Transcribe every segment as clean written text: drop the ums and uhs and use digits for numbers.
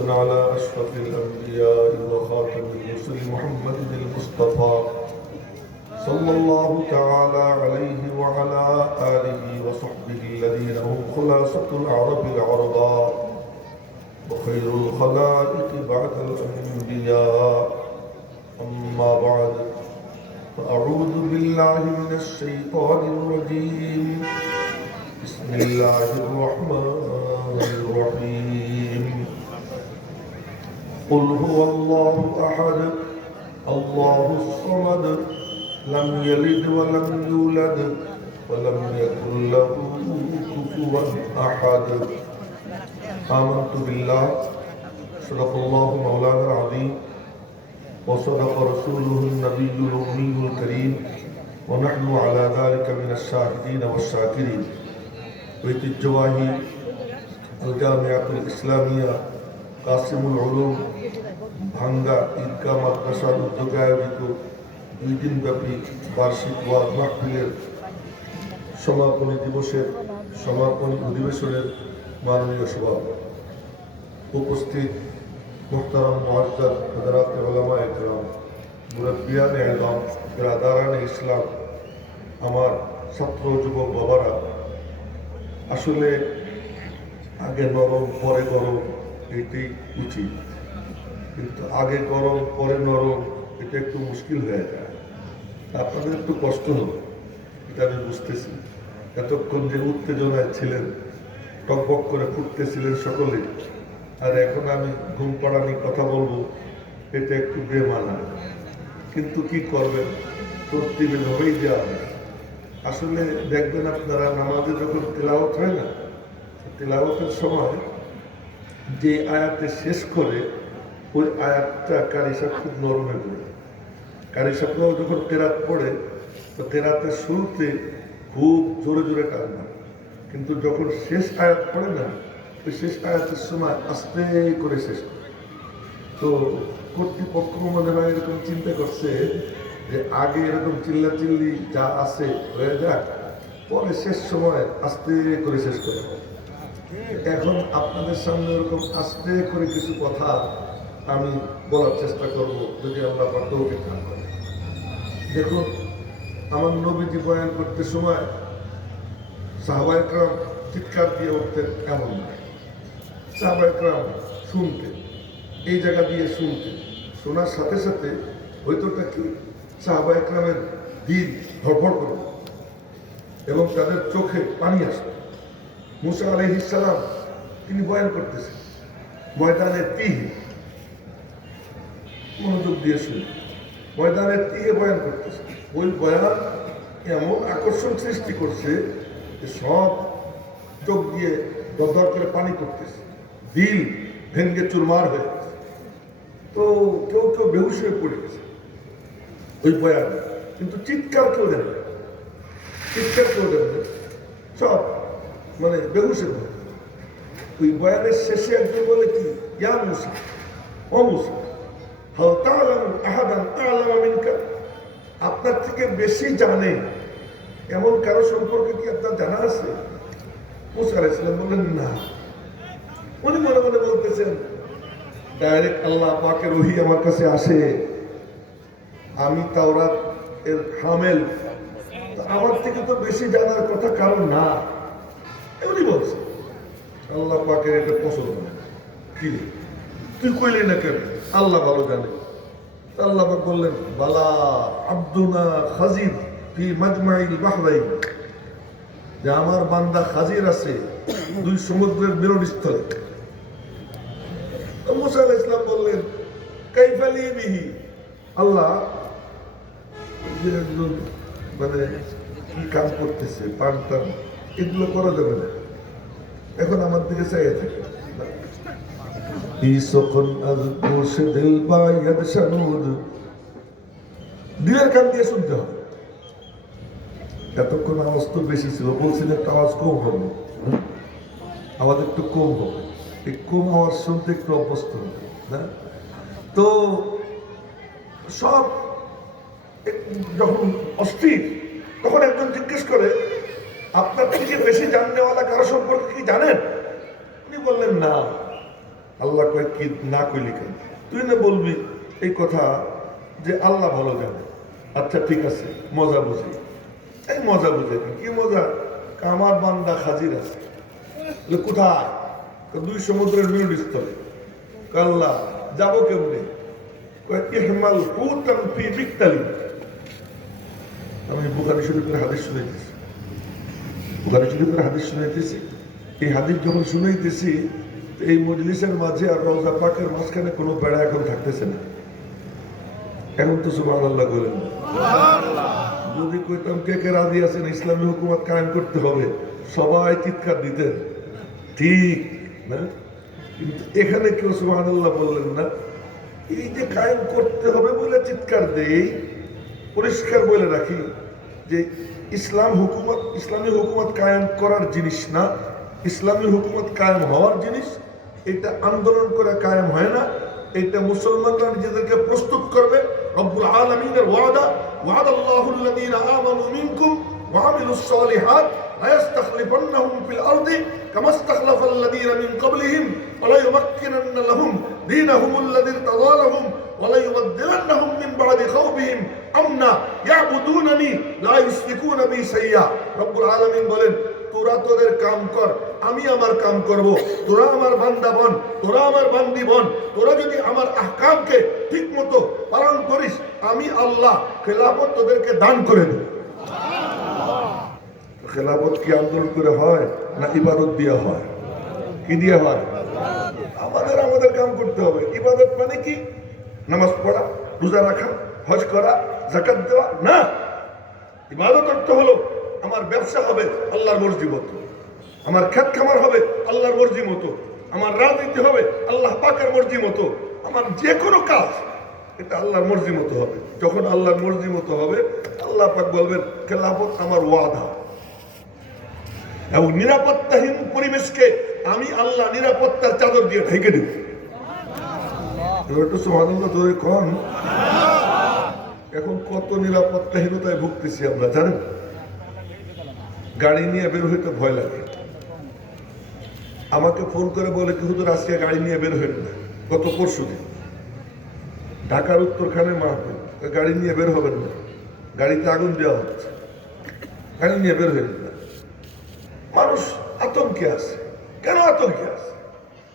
على أشرف الأنبياء وخاتم الرسل محمد المصطفى صلى الله تعالى عليه وعلى آله وصحبه الذين هم خلاصة العرب العرباء وخير الخلائق بعد الأنبياء. أما بعد، فأعوذ بالله من الشيطان الرجيم. بسم الله الرحمن الرحيم. قل هو الله أحد الله الصمد لم يلد ولم يولد ولم يكن له كفوا أحد. آمنت بالله صدق الله مولانا العظيم وصدق رسوله النبي الأمي الكريم ونحن على ذلك من الشاهدين والشاكرين. ঐতিহ্যবাহী আল-জামিয়াতুল ইসলামিয়া কাসিমুল উলুম ভাঙ্গা ঈদগাহ মাদ্রাসার উদ্যোগে আয়োজিত 2 দিনব্যাপী বার্ষিক ওয়াজ মাহফিলের সমাপনী দিবসের সমাপনী অধিবেশনের মাননীয় সভাপতি, উপস্থিত মুহতারাম মুআজ্জাজ হযরত উলামা ইকরাম, মুরব্বিয়ানে ইলম, বিরাদারানে ইসলাম, আমার ছাত্র যুবক বাবারা, আসলে আগে নরম পরে গরম এটাই উচিত, কিন্তু আগে গরম পরে নরম এটা একটু মুশকিল হয়ে যায়। আপনাদের একটু কষ্ট হবে, এটা আমি বুঝতেছি। এতক্ষণ যে উত্তেজনায় ছিলেন, টকবক করে ফুটতেছিলেন সকলে, আর এখন আমি ঘুম পাড়ানি কথা বলবো, এটা একটু বেমানা, কিন্তু কি করবেন, প্রতিদিন হয়েই দেওয়া হয়। আসলে দেখবেন আপনারা নামাজে যখন তেলাওয়াত হয় না, তেলাওয়াতের সময় যে আয়াতে শেষ করে ওই আয়াতটা কারি সাহেব খুব নরমে পড়ে। কারি সাহেবরাও যখন তেরাত পড়ে তো তেরাতের শুরুতে খুব জোরে জোরে টান না, কিন্তু যখন শেষ আয়াত পড়ে না ওই শেষ আয়াতের সময় আস্তে করে শেষ করে। তো কর্তৃপক্ষ মনে হয় এরকম চিন্তা করছে যে আগে এরকম চিল্লাচিল্লি যা আছে হয়ে যাক, পরে শেষ সময় আস্তে করে শেষ করে। এখন আপনাদের সামনে এরকম আস্তে করে কিছু কথা আমি বলার চেষ্টা করব, যদি আল্লাহ পাক তৌফিক দান করে। দেখুন, আমার নবীজি বয়ান করতে সময় সাহাবায়ে কেরাম চিৎকার দিয়ে উঠতেন এমন নয়। সাহাবায়ে কেরাম শুনতেন, এই জায়গা দিয়ে শুনতেন, শোনার সাথে সাথে হয়তোটা কি সাহাবায়ে কেরামের দিল ধড়ফড় করত এবং তাদের চোখে পানি আসত। মুসা আলাইহিস সালাম তিনি বয়ান করতেছেন, ময়দানে তিহে, মনোযোগ দিয়ে শুনে ময়দানে তিহে বয়ান করতেছে। ওই বয়ান এমন আকর্ষণ সৃষ্টি করছে যে সব চোখ দিয়ে দরদর করে পানি করতেছে, দিল ভেঙ্গে চুরমার হয়ে গেছে। তো কেউ কেউ বেহুশ হয়ে পড়ে গেছে ওই বয়ান, কিন্তু চিৎকার কেউ দেন, চিৎকার কেউ দেন, সব মানে বেহুশের মতো। ওই বয়ানের শেষে একজন বলে কি, ইয়া মুসা, ও মুসা, হাল তা'লামু আহাদান আ'লামা মিনকা, আপনার থেকে বেশি জানে এমন কারো সম্পর্কে কি আপনার জানা আছে? মুসা আলাইহিস সালাম বললেন না। উনি মনে মনে বলতেছেন, ডাইরেক্ট আল্লাহ পাকের ওহী আমার কাছে আসে, আমি তাওরাত এর হামেল, আমার থেকে তো বেশি জানার কথা কারণ না। এমনি বলছে, আল্লাহ পাকের এটা পছন্দ না। কি তুই কইলি না কেন? আল্লাহ ভালো জানে। আল্লাহ পাক বললেন, বালা আব্দুনা খাজির ফি মাজমাইল বাহরাইন, যে আমার বান্দা খাজির আছে 2 সমুদ্রের মিলনস্থলে। মুসা আলাইহিস সালাম বললেন, কাইফা লি বিহি, আল্লাহ মানে কি কাজ করতেছে, পান টান এগুলো করা যাবে না, এখন আমার দিকে চাইয়ে থাকে। দিলের কান দিয়ে শুনতে হবে। এতক্ষণ আওয়াজ তো বেশি ছিল, বলছিলেন একটা আওয়াজ কম হবে, আওয়াজ একটু কম হবে, এই কম আওয়াজ শুনতে একটু অভ্যস্ত হবে না। তো সব যখন অস্থির, তখন একজন জিজ্ঞেস করে, আপনার থেকে বেশি জাননেওয়ালা কারো সম্পর্কে কি জানেন? উনি বললেন না। আল্লাহ কয় কি না কইলি কেন? তুই না বলবি এই কথা যে আল্লাহ ভালো জানে। আচ্ছা ঠিক আছে, মজা বুঝি। এই মজা বুঝে কি মজা? আমার বান্দা হাজির আছে। কোথায়? দুই সমুদ্রের মিলন স্থলে। আল্লাহ যাবো কেমনে? ইহমাল হুতান ফি বিকতালি। আমি বুখারী শরীফের হাদিস শুনাইতেছি। বুখারী শরীফের হাদিস শুনাইতেছি। এই হাদিস যখন শুনাইতেছি, এই মজলিসের মাঝে আর রওজা পাকের মাঝখানে কোনো বেড়া এখন থাকতেছে না। এখন তো সুবহানাল্লাহ বলেন। যদি কইতাম কে কে রাজি আছেন ইসলামী হুকুমত কায়েম করতে হবে, সবাই চিৎকার দিতেন, ঠিক না? কিন্তু এখানে কেউ সুবহানাল্লাহ বললেন না। এই যে কায়েম করতে হবে বলে চিৎকার দেই, পরিষ্কার বলে রাখি যে ইসলামী হুকুমত কায়েম করার জিনিস না, ইসলামী হুকুমত কায়েম হওয়ার জিনিস। এটা আন্দোলন করে কায়েম হয় না, এটা মুসলমানরা নিজেদেরকে প্রস্তুত করবে। রব্বুল আলামিনের ওয়াদাল্লাহুল্লাযীনা আমানু মিনকুম ওয়া আমিলুস সালিহাত লা ইস্তাখলিফান্নাহুম ফিল আরদি কামা ইস্তাখলাফাল্লাযীনা মিন ক্বাবলিহিম ওয়া লা ইউমাক্কিনান্না লাহুম দীনাহুমুল্লাযী ইরতাদা লাহুম ওয়া লা ইউবাদদিলান্নাহুম মিন বা'দি খাওফিহিম আমনা ইয়াবুদুনানি লা ইউশরিকুনা বি শাইয়্যা। রব্বুল আলামিন বলেন, তোরা তোদের কাম কর, আমি আমার কাম করব। তোরা আমার বান্দা বন, তোরা আমার বান্দি বন। তোরা যদি আমার আহকামকে ঠিক মতো পালন করিস, আমি আল্লাহ খেলাফত তোদেরকে দান করে দেব। খেলাফত কি আন্দোলন করে হয় না ইবাদত দিয়ে হয়? কি দিয়ে হয়? আমাদের কাম করতে হবে। ইবাদত মানে কি? নামাজ পড়া, রোজা রাখা, হজ করা, যাকাত দেওয়া না। ইবাদত অর্থ হলো আমার ব্যবসা হবে আল্লাহর মর্জি মতো, আমার ক্ষেত খামার হবে আল্লাহর মর্জি মতো, আমার রাজনীতি হবে আল্লাহ পাকের মর্জি মতো, আমার যে কোনো কাজ এটা আল্লাহর মর্জি মতো হবে। যখন আল্লাহর মর্জি মতো হবে, আল্লাহ পাক বলবেন খেলাফত আমার ওয়াদা। এবং নিরাপত্তাহীন পরিবেশকে আমি আল্লাহ নিরাপত্তার চাদর দিয়ে ঢেকে দেব। একটু সুবহানাল্লাহ ধরে কোন। এখন কত নিরাপত্তাহীনতায় ভুগতেছি আমরা জানেন? গাড়ি নিয়ে বের হইতে ভয় লাগে। আমাকে ফোন করে বলে কি হুজুর আজকে গাড়ি নিয়ে বের হইল না। গত পরশুদিন ঢাকার উত্তরখানে মাহফিল, গাড়ি নিয়ে বের হবেন না, গাড়িতে আগুন দেওয়া হচ্ছে, গাড়ি নিয়ে বের হইল না। মানুষ আতঙ্কে আছে। কেন আতঙ্কে আছে?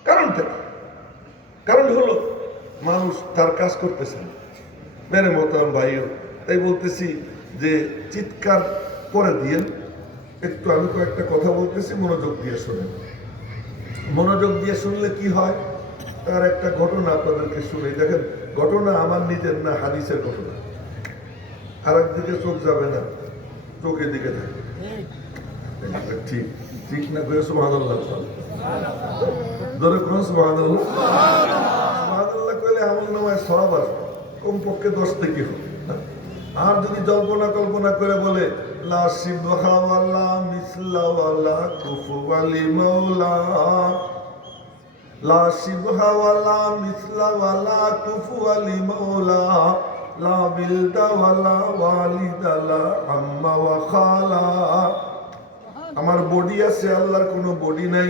কারণটা কি? কারণ হলো মানুষ তার কাজ করতেছে না। মেরে মোহতারাম ভাইও তাই বলতেছি যে চিৎকার করে দিয়েন একটু। আমি কয়েকটা কথা বলতেছি, মনোযোগ দিয়ে শোনেন। মনোযোগ দিয়ে শুনলে কি হয়, তার একটা ঘটনা আপনাদেরকে শুনে দেখেন। ঘটনা আমার নিজের না, হাদিসের ঘটনা। আর একদিকে চোখ যাবে না, চোখের দিকে থাকে। ঠিক ঠিক না? সুবহানাল্লাহ ধরে কোন সুবহানাল্লাহ। সুবহানাল্লাহ কইলে আমল নামায় সওয়াব আসবে, কমপক্ষে 10 থেকে হবে। আর যদি কল্পনা করে বলে লা শিবহা ওয়ালা মিসলা ওয়ালা কুফুয়ালি মাওলা, লা শিবহা ওয়ালা মিসলা ওয়ালা কুফুয়ালি মাওলা, লা বিলদা ওয়ালা ওয়ালিদা লা আম্মা ওয়া খালা। আমার বডি আছে, আল্লাহর কোনো বডি নাই।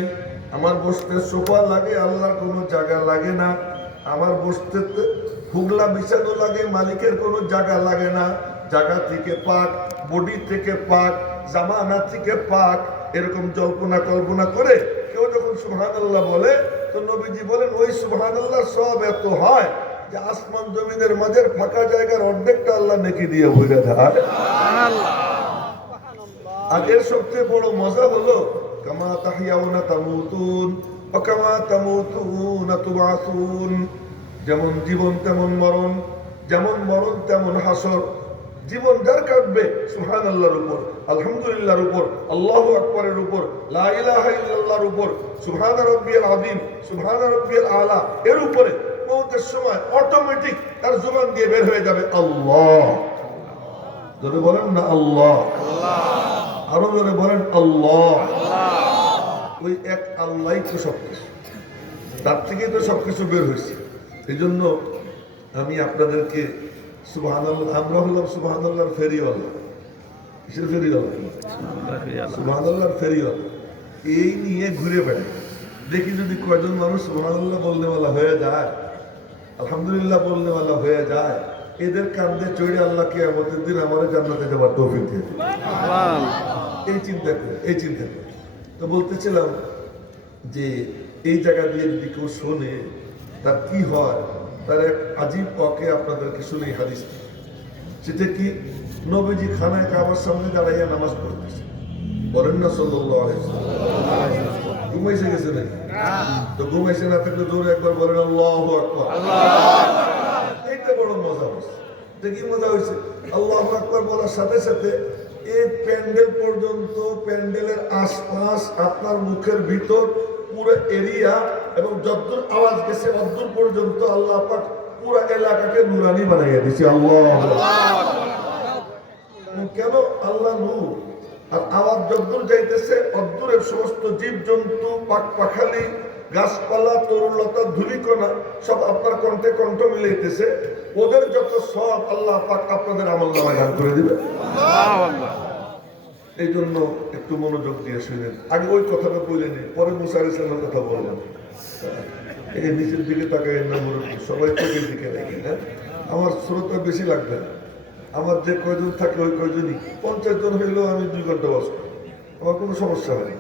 আমার বসতে সোফা লাগে, আল্লাহর কোনো জায়গা লাগে না। আমার বসতে হুগলা বিছানো লাগে, মালিকের কোনো জায়গা লাগে না। জায়গা থেকে পাক, বডি থেকে পাক, জামানা থেকে পাক। এরকম কল্পনা করে কেউ যখন সুবহানাল্লাহ বলে, তো নবীজি বলেন ওই সুবহানাল্লাহ সব এত হয় যে আসমান জমিনের মাঝের ফাঁকা জায়গার অর্ধেকটা আল্লাহ নেকি দিয়ে ভরে দেয়। আগের সবচেয়ে বড় মজা হলো কামা তাহইয়াউনা তামুতুন ওয়া কামা তামুতুনা তুবাসুন। যেমন জীবন তেমন মরণ, যেমন মরণ তেমন হাসর। জীবন যার কাটবে সুবহানাল্লাহর উপর, আলহামদুলিল্লাহর উপর, আল্লাহু আকবারের উপর, লা ইলাহা ইল্লাল্লাহর উপর, সুবহানা রাব্বিয়াল আযীম, সুবহানা রাব্বিয়াল আলা এর উপরে মওতের সময় অটোমেটিক তার জবান দিয়ে বের হয়ে যাবে আল্লাহ। যদি বলেন না আল্লাহ, আরো জোরে বলেন আল্লাহ। ওই এক আল্লাহই তো সবকিছু, তার থেকেই তো সবকিছু বের হয়েছে। এই জন্য আমি আপনাদেরকে সুবহানাল্লাহ, আমরা হলাম সুবহানাল্লাহর ফেরিওয়ালা। কিসের ফেরিওয়ালা? সুবহানাল্লাহর ফেরিওয়ালা। এই নিয়ে ঘুরে বেড়াই, দেখি যদি কয়জন মানুষ সুবহানাল্লাহ বলনেওয়ালা হয়ে যায়, আলহামদুলিল্লাহ বলনেওয়ালা হয়ে যায়, এদের কান্দে চড়ে আল্লাহ কিয়ামতের দিন আমাদের জান্নাতে যাওয়ার তৌফিক দিয়ে দিবে। এই চিন্তা করে তো বলতেছিলাম যে এই জায়গা দিয়ে যদি কেউ শোনে তার কি হয়, তার এক আজীব পকে আপনাদেরকে শুনে হাদিস। সেটা কি, নবীজি খানায় কাবার সামনে দাঁড়াইয়া নামাজ পড়তেছে, বলেন না সাল্লাল্লাহু আলাইহি ওয়াসাল্লাম। ঘুমাইছে গেছে নাকি? তো ঘুমাইছে না থাকলে জোরে একবার বলেন আল্লাহু আকবার। এইটা বড় মজা হয়েছে। কি মজা হয়েছে? আল্লাহু আকবার বলার সাথে সাথে এই প্যান্ডেল পর্যন্ত, প্যান্ডেলের আশপাশ, আপনার মুখের ভিতর পুরো এরিয়া এবং যতদূর আওয়াজ গেছে অতদূর পর্যন্ত আল্লাহ পাক পুরো এলাকাকে নুরানি বানাইয়া দিয়েছে। আল্লাহ কেন? আল্লাহ নূর, আর আওয়াজ যতদূর যাইতেছে অতদূরের সমস্ত জীবজন্তু, পাক পাখালি, গাছপালা, তরুলতা, ধূলিকণা সব আপনার কণ্ঠে কণ্ঠ মিলাইতেছে। ওদের যত সব আল্লাহ পাক আপনাদের আমলনামায় দান করে দিবে। এই জন্য একটু মনোযোগ দিয়ে শুনেন। আগে ওই কথাটা বললেন, পরে মুসা আলাইহিস সালামের কথা বললাম। এই নিচের দিকে তাকাই না, মুরব্বী সবাই চোখের দিকে দেখি। হ্যাঁ, আমার শ্রোতা বেশি লাগবে না। আমার যে কয়জন থাকে ওই কয়জনই, 50 জন হইলেও আমি 2 ঘন্টা বসবো, আমার কোনো সমস্যা হয়।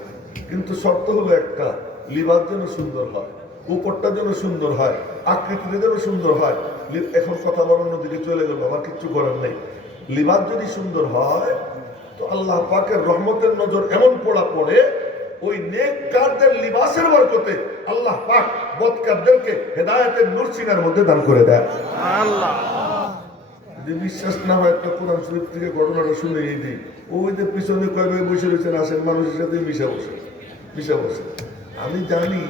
কিন্তু শর্ত হলো একটা, লিবাস যেন সুন্দর হয়, উপরটা যেন সুন্দর হয়, আকৃতিটা যেন সুন্দর হয়। এখন কথা বলার দিকে চলে গেল, আমার কিচ্ছু করার নেই। লিবাস যদি সুন্দর হয় তো আল্লাহ পাকের রহমতের নজর এমন পড়ে ওই নেককারদের লিবাসের বরকতে আল্লাহ পাক বদকারদেরকে হেদায়েতের নূর সিনার মধ্যে দান করে দেয়। আল্লাহ যদি বিশ্বাস না হয় তো কোরআন শরীফ থেকে ঘটনাটা শুনে এই দিই। ওই যে পিছনে কয়বে বসে রয়েছেন, আসেন মানুষের সাথে মিশা বসে। আমি জানি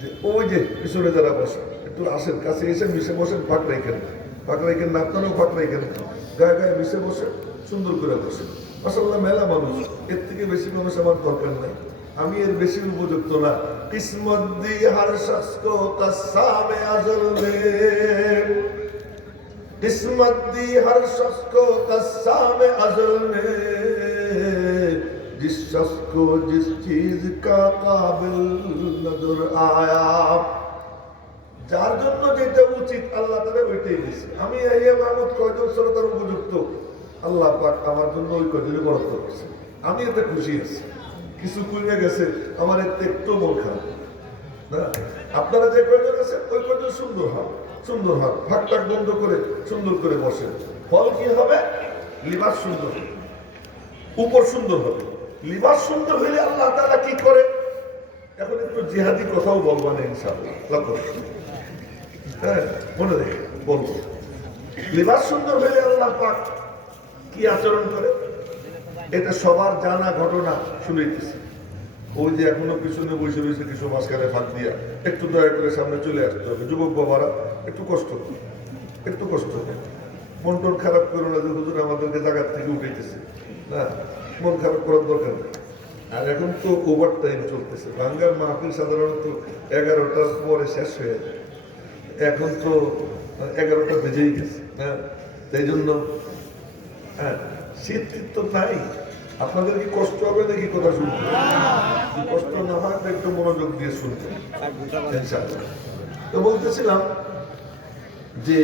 যে ওই যে পিছনে যারা বসে, একটু আসেন কাছে এসে মিশে বসেন, ফাঁক রাখেন না, আপনারাও ফাঁক রাখেন, গায়ে গায়ে মিশে বসে সুন্দর করে বসে। মাশাআল্লাহ মেলা মানুষ, এর থেকে বেশি মানুষ আমার দরকার নাই, আমি এর বেশি উপযুক্ত না। কিসমত দি হর শখস কো কসামে আজল মে, किस्मत दी हर शख्स को कस्साम अज़ल में, जिस शख्स को जिस चीज का काबिल नजर आया, যার জন্য যেটা উচিত আল্লাহ তাআলা ওইটাই দিয়েছে। আমি আইয়া মাহমুদ কয়জন শ্রোতার উপযুক্ত, আল্লাহ পাক আমার জন্য ওই কয়জনই বরাদ্দ করেছে। আমি এতে খুশি আছি। কিছু কইরা গেছে, আমার এতে একটু মন খারাপ না। আপনারা যে কয়জন আছে ওই কয়জন সুন্দর হয়, ফাঁক বন্ধ করে সুন্দর করে বসে। ফল কি হবে? লিবাস সুন্দর হবে, উপর সুন্দর হবে। লিবাস সুন্দর হইলে আল্লাহ তাআলা কি করে? এখন একটু জিহাদি কথাও বলবো না ইনশাআল্লাহ। হ্যাঁ, মনে রেখে বলবো। লিবাস সুন্দর হইলে আল্লাহ পাক কি আচরণ করে, এটা সবার জানা ঘটনা শুনেছি। ওই যে এখনো পিছনে বসে রয়েছে কিছু মাঝখানে ফাঁক দিয়া, একটু দয়া করে সামনে চলে আসতে হবে। যুবক বাবারা একটু কষ্ট মন টন খারাপ করো না যে হুজুর আমাদেরকে জায়গার থেকে উঠাইতেছে না, মন খারাপ করার দরকার নেই। আর এখন তো ওভার টাইম চলতেছে, বাংলার মাহফিল সাধারণত 11টার পরে শেষ হয়ে যায়, এখন তো 11টা বেজেই গেছে। হ্যাঁ, সেই জন্য হ্যাঁ, শীত তো নাই। আপনাদের কি কষ্ট হবে নাকি কথা শুনতে? কষ্ট না হয় তো একটু মনোযোগ দিয়ে শুনতে। তো বলতেছিলাম যে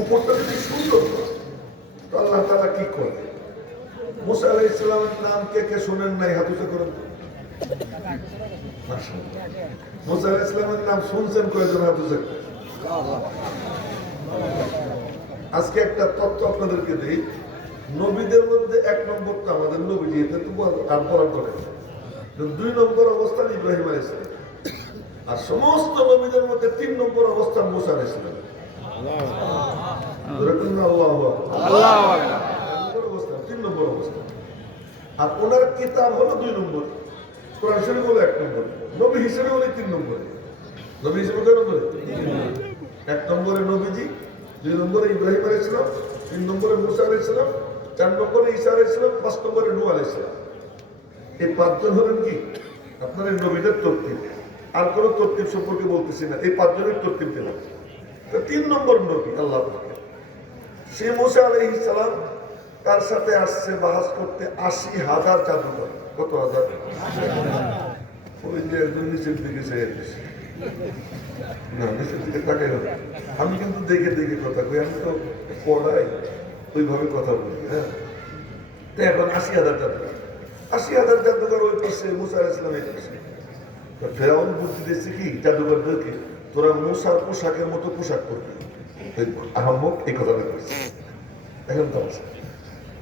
উপরটা যদি সুন্দর তো আল্লাহ তাআলা কি করে? মুসা আলাইহিস সালামের নাম কে শোনেন নাই? হাত উঁচু করেন। মুসা আলাইহিস সালামের নাম শুনছেন কয়জন? হাত উঁচু। আজকে একটা তথ্য আপনাদেরকে দিই। নবীদের মধ্যে 1 নম্বর তো আমাদের নবীজি, এটা তো আর বলার দরকার নেই। 2 নম্বর অবস্থান ইব্রাহিম আলাইহিস সালাম, আর সমস্ত নবীদের মধ্যে 3 নম্বর অবস্থান মুসা আলাইহিস সালাম। তিন নম্বর অবস্থান। আর ওনার কিতাব হলো 2 নম্বর, কোরআন শরীফ হলো 1 নম্বর, নবী হিসেবে হলো 3 নম্বর। নবী হিসেবে কয় নম্বরে? 1 নম্বরে নবীজি, 2 নম্বরে ইব্রাহিম আলাইহিস সালাম, 3 নম্বরে মুসা আলাইহিস সালাম, 4 নম্বরে ঈসা আলাইহিস সালাম, 5 নম্বরে নূহ আলাইহিস সালাম। এই 5 জন হলেন কি আপনার এই নবীদের তরতিব। আর কোনো তরতিব সম্পর্কে বলতেছি না, এই 5 জনের তরতিব দিলাম। তো 3 নম্বর নবী আল্লাহ পাকের, সে মুসা আলাইহিস সালাম, তার সাথে আসছে বাহাস করতে 80,000 জাদুকর। কত হাজার? ওই যে একজন নিচের দিকে চেয়ে দিচ্ছে, না নিচের দিকে তাকাই না। আমি কিন্তু দেখে দেখে কথা কই, আমি তো পড়াই ওইভাবে কথা বলি। হ্যাঁ, তো এখন ৮০,০০০ জাদুঘর, ৮০,০০০ জাদুঘর ওই পাশে, মুসা আলাইহিস সালাম এই পাশে। ফেরাউন বুদ্ধি দিচ্ছে কি জাদুঘরদেরকে, তোরা মুসার পোশাকের মতো পোশাক করবি। আহম্মক এই কথাটা করছে এখন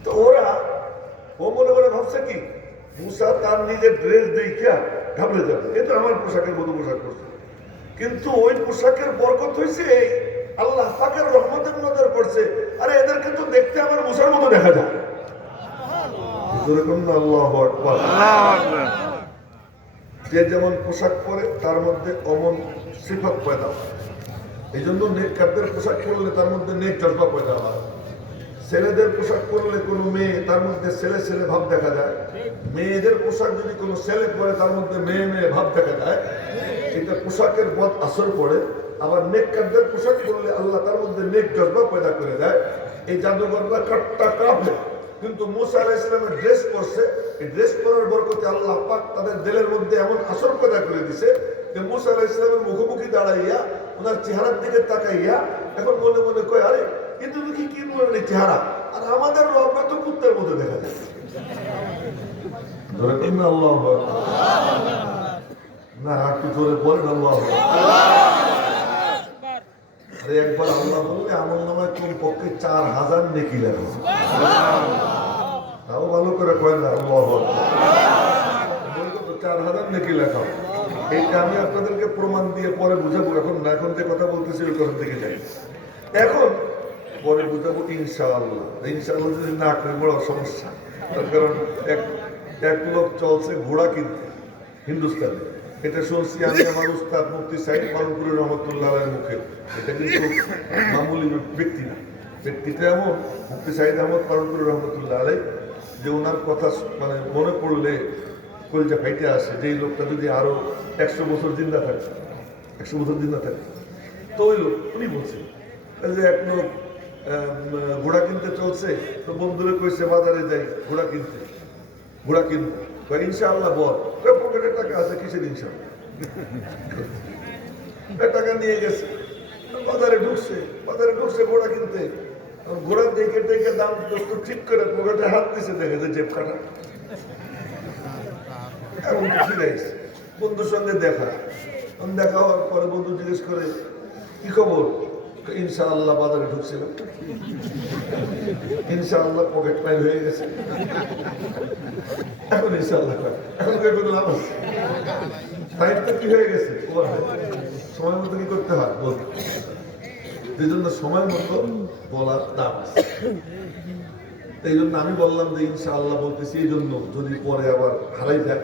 তো ওরা, ও মনে মনে ভাবছে কি মুসা তার নিজের ড্রেস দেখিয়া ঘাবড়ে যাবে, এটা আমার পোশাকের মতো পোশাক করছে। কিন্তু ওই পোশাকের বরকত হয়েছে আল্লাহ পাকের রহমতের নজর পড়ছে, আরে এদেরকে তো দেখতে আমার মুসার মতো দেখা যায়। আল্লাহু আকবার। যে যেমন পোশাক পরে তার মধ্যে অমন সিফাত পয়দা হয়। এই জন্য নেককারদের পোশাক পরলে তার মধ্যে নেক জজবা পয়দা হয়। ছেলেদের পোশাক পরলে কোনো মেয়ে, তার মধ্যে ছেলে ছেলে ভাব দেখা যায়। মেয়েদের পোশাক যদি কোনো ছেলে পরে তার মধ্যে মেয়ে মেয়ে ভাব দেখা যায়। এটা পোশাকের বদ আসর পড়ে। আবার নেককারদের পোশাক পরলে আল্লাহ তার মধ্যে নেক জজবা পয়দা করে দেয়। এই জাদুঘররা কাটটা কাঁপে, কিন্তু মুসা আলাইহিস সালামের ড্রেস পরছে, এই ড্রেস পরার বরকতে আল্লাহ পাক তাদের দিলের মধ্যে এমন আসর পয়দা করে দিছে যে মুসা আলাইহিস সালামের মুখোমুখি দাঁড়াইয়া ওনার চেহারার দিকে তাকাইয়া এখন মনে মনে কয়, আরে কিন্তু কি বলেন চেহারা, আর আমাদের রব্বা তো কুত্তের মধ্যে দেখা যায়। আল্লাহ না, একটু জোরে বলেন আল্লাহ। আরে একবার আল্লাহ বললে আমল নামায় কোন পক্ষে ৪,০০০ নেকি লাগে, তাও ভালো করে কয় না আল্লাহ ৪,০০০ নেকি লেখা। এইটা আমি আপনাদেরকে প্রমাণ দিয়ে পরে বুঝাবো, এখন না, এখন যে কথা বলতেছি ওই কথার দিকে যাই। এখন পরে বুঝাবো ইনশাআল্লাহ। ইনশাআল্লাহ যদি না করে বড় সমস্যা, তার কারণ এক লোক চলছে ঘোড়া কিনতে হিন্দুস্তানে। এটা শুনছি আমি আমার উস্তাদ মুফতি সাইদ পালনপুরের রহমতুল্লাহ মুখে। এটা কিন্তু মামুলি ব্যক্তি না, ব্যক্তিটা এমন মুফতি সাইদ আহমদ পালনপুরের রহমতুল্লাহ আলাই, যে ওনার কথা মানে মনে পড়লে কলজা ফাইটে আসে, যে এই লোকটা যদি আরো ১০০ বছর জিন্দা থাকে, ১০০ বছর জিন্দা থাকে, তো ওই লোক উনি বলছেন যে এক লোক ঘোড়া কিনতে চলছে, তো বন্ধুরা কইছে বাজারে যাই ঘোড়া কিনতে, ঘোড়া কিনবো। ইনশাআল্লাহ বল, পকেটের টাকা আছে, কিসের ইনশাআল্লাহ, টাকা নিয়ে গেছে, বাজারে ঢুকছে ঘোড়া কিনতে। ঘোড়া দেখে দেখে দাম দোস্ত ঠিক করে পকেটে হাত দিছে, দেখে যে জেব কাটা। এমন ফিরে এসে বন্ধুর সঙ্গে দেখা হওয়ার পরে বন্ধু জিজ্ঞেস করে, কি খবর? ইনশাআল্লাহ বাজারে ঢুকছিলাম, ইনশাআল্লাহ পকেট মাইল হয়ে গেছে, এখন ইনশাআল্লাহ এখন কোনো লাভ আছে? টাইম তো কি হয়ে গেছে, সময় মতো কি করতে হয় বলতে, এই জন্য সময় মতো বলার দাম আছে। এই জন্য আমি বললাম যে ইনশাআল্লাহ বলতেছি, এই জন্য যদি পরে আবার হারাই যায়,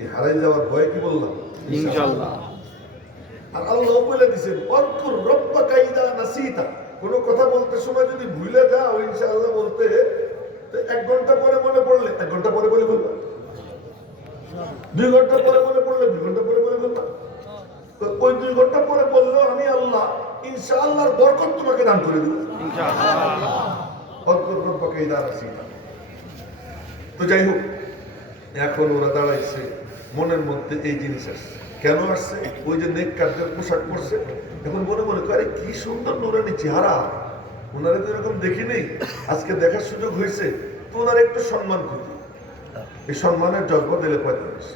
এই হারাই যাওয়ার ভয়ে কি বললাম ইনশাআল্লাহ। আর আল্লাহ বলে দিয়েছেন ওয়াজকুর রাব্বাকা ইযা নাসিতা, কোন কথা বলতে সময় যদি ভুলে যাও ইনশাআল্লাহ বলতে, 1 ঘন্টা পরে মনে পড়লে 1 ঘন্টা পরে বলে বলবা, 2 ঘন্টা পরে মনে পড়লে 2 ঘন্টা পরে বলে বলবা। তো ওই 2 ঘন্টা পরে বললেও আমি আল্লাহ ইনশাআল্লাহর বরকত তোমাকে দান করে দেব ইনশাআল্লাহ। ওয়াজকুর রাব্বাকা ইযা নাসিতা। তো যাই হোক, এখন ওরা দাঁড়াইছে, মনের মধ্যে এই জিনিস আসছে। কেন আসছে? ওই যে নেককারদের পোশাক পরছে, এখন মনে মনে করে কি সুন্দর নুরানি চেহারা, ওনারা তো এরকম দেখি নেই, আজকে দেখার সুযোগ হয়েছে, তো ওনারা একটু সম্মান খুঁজি। এই সম্মানের জজ্বা দিলে পয়দা হয়েছে।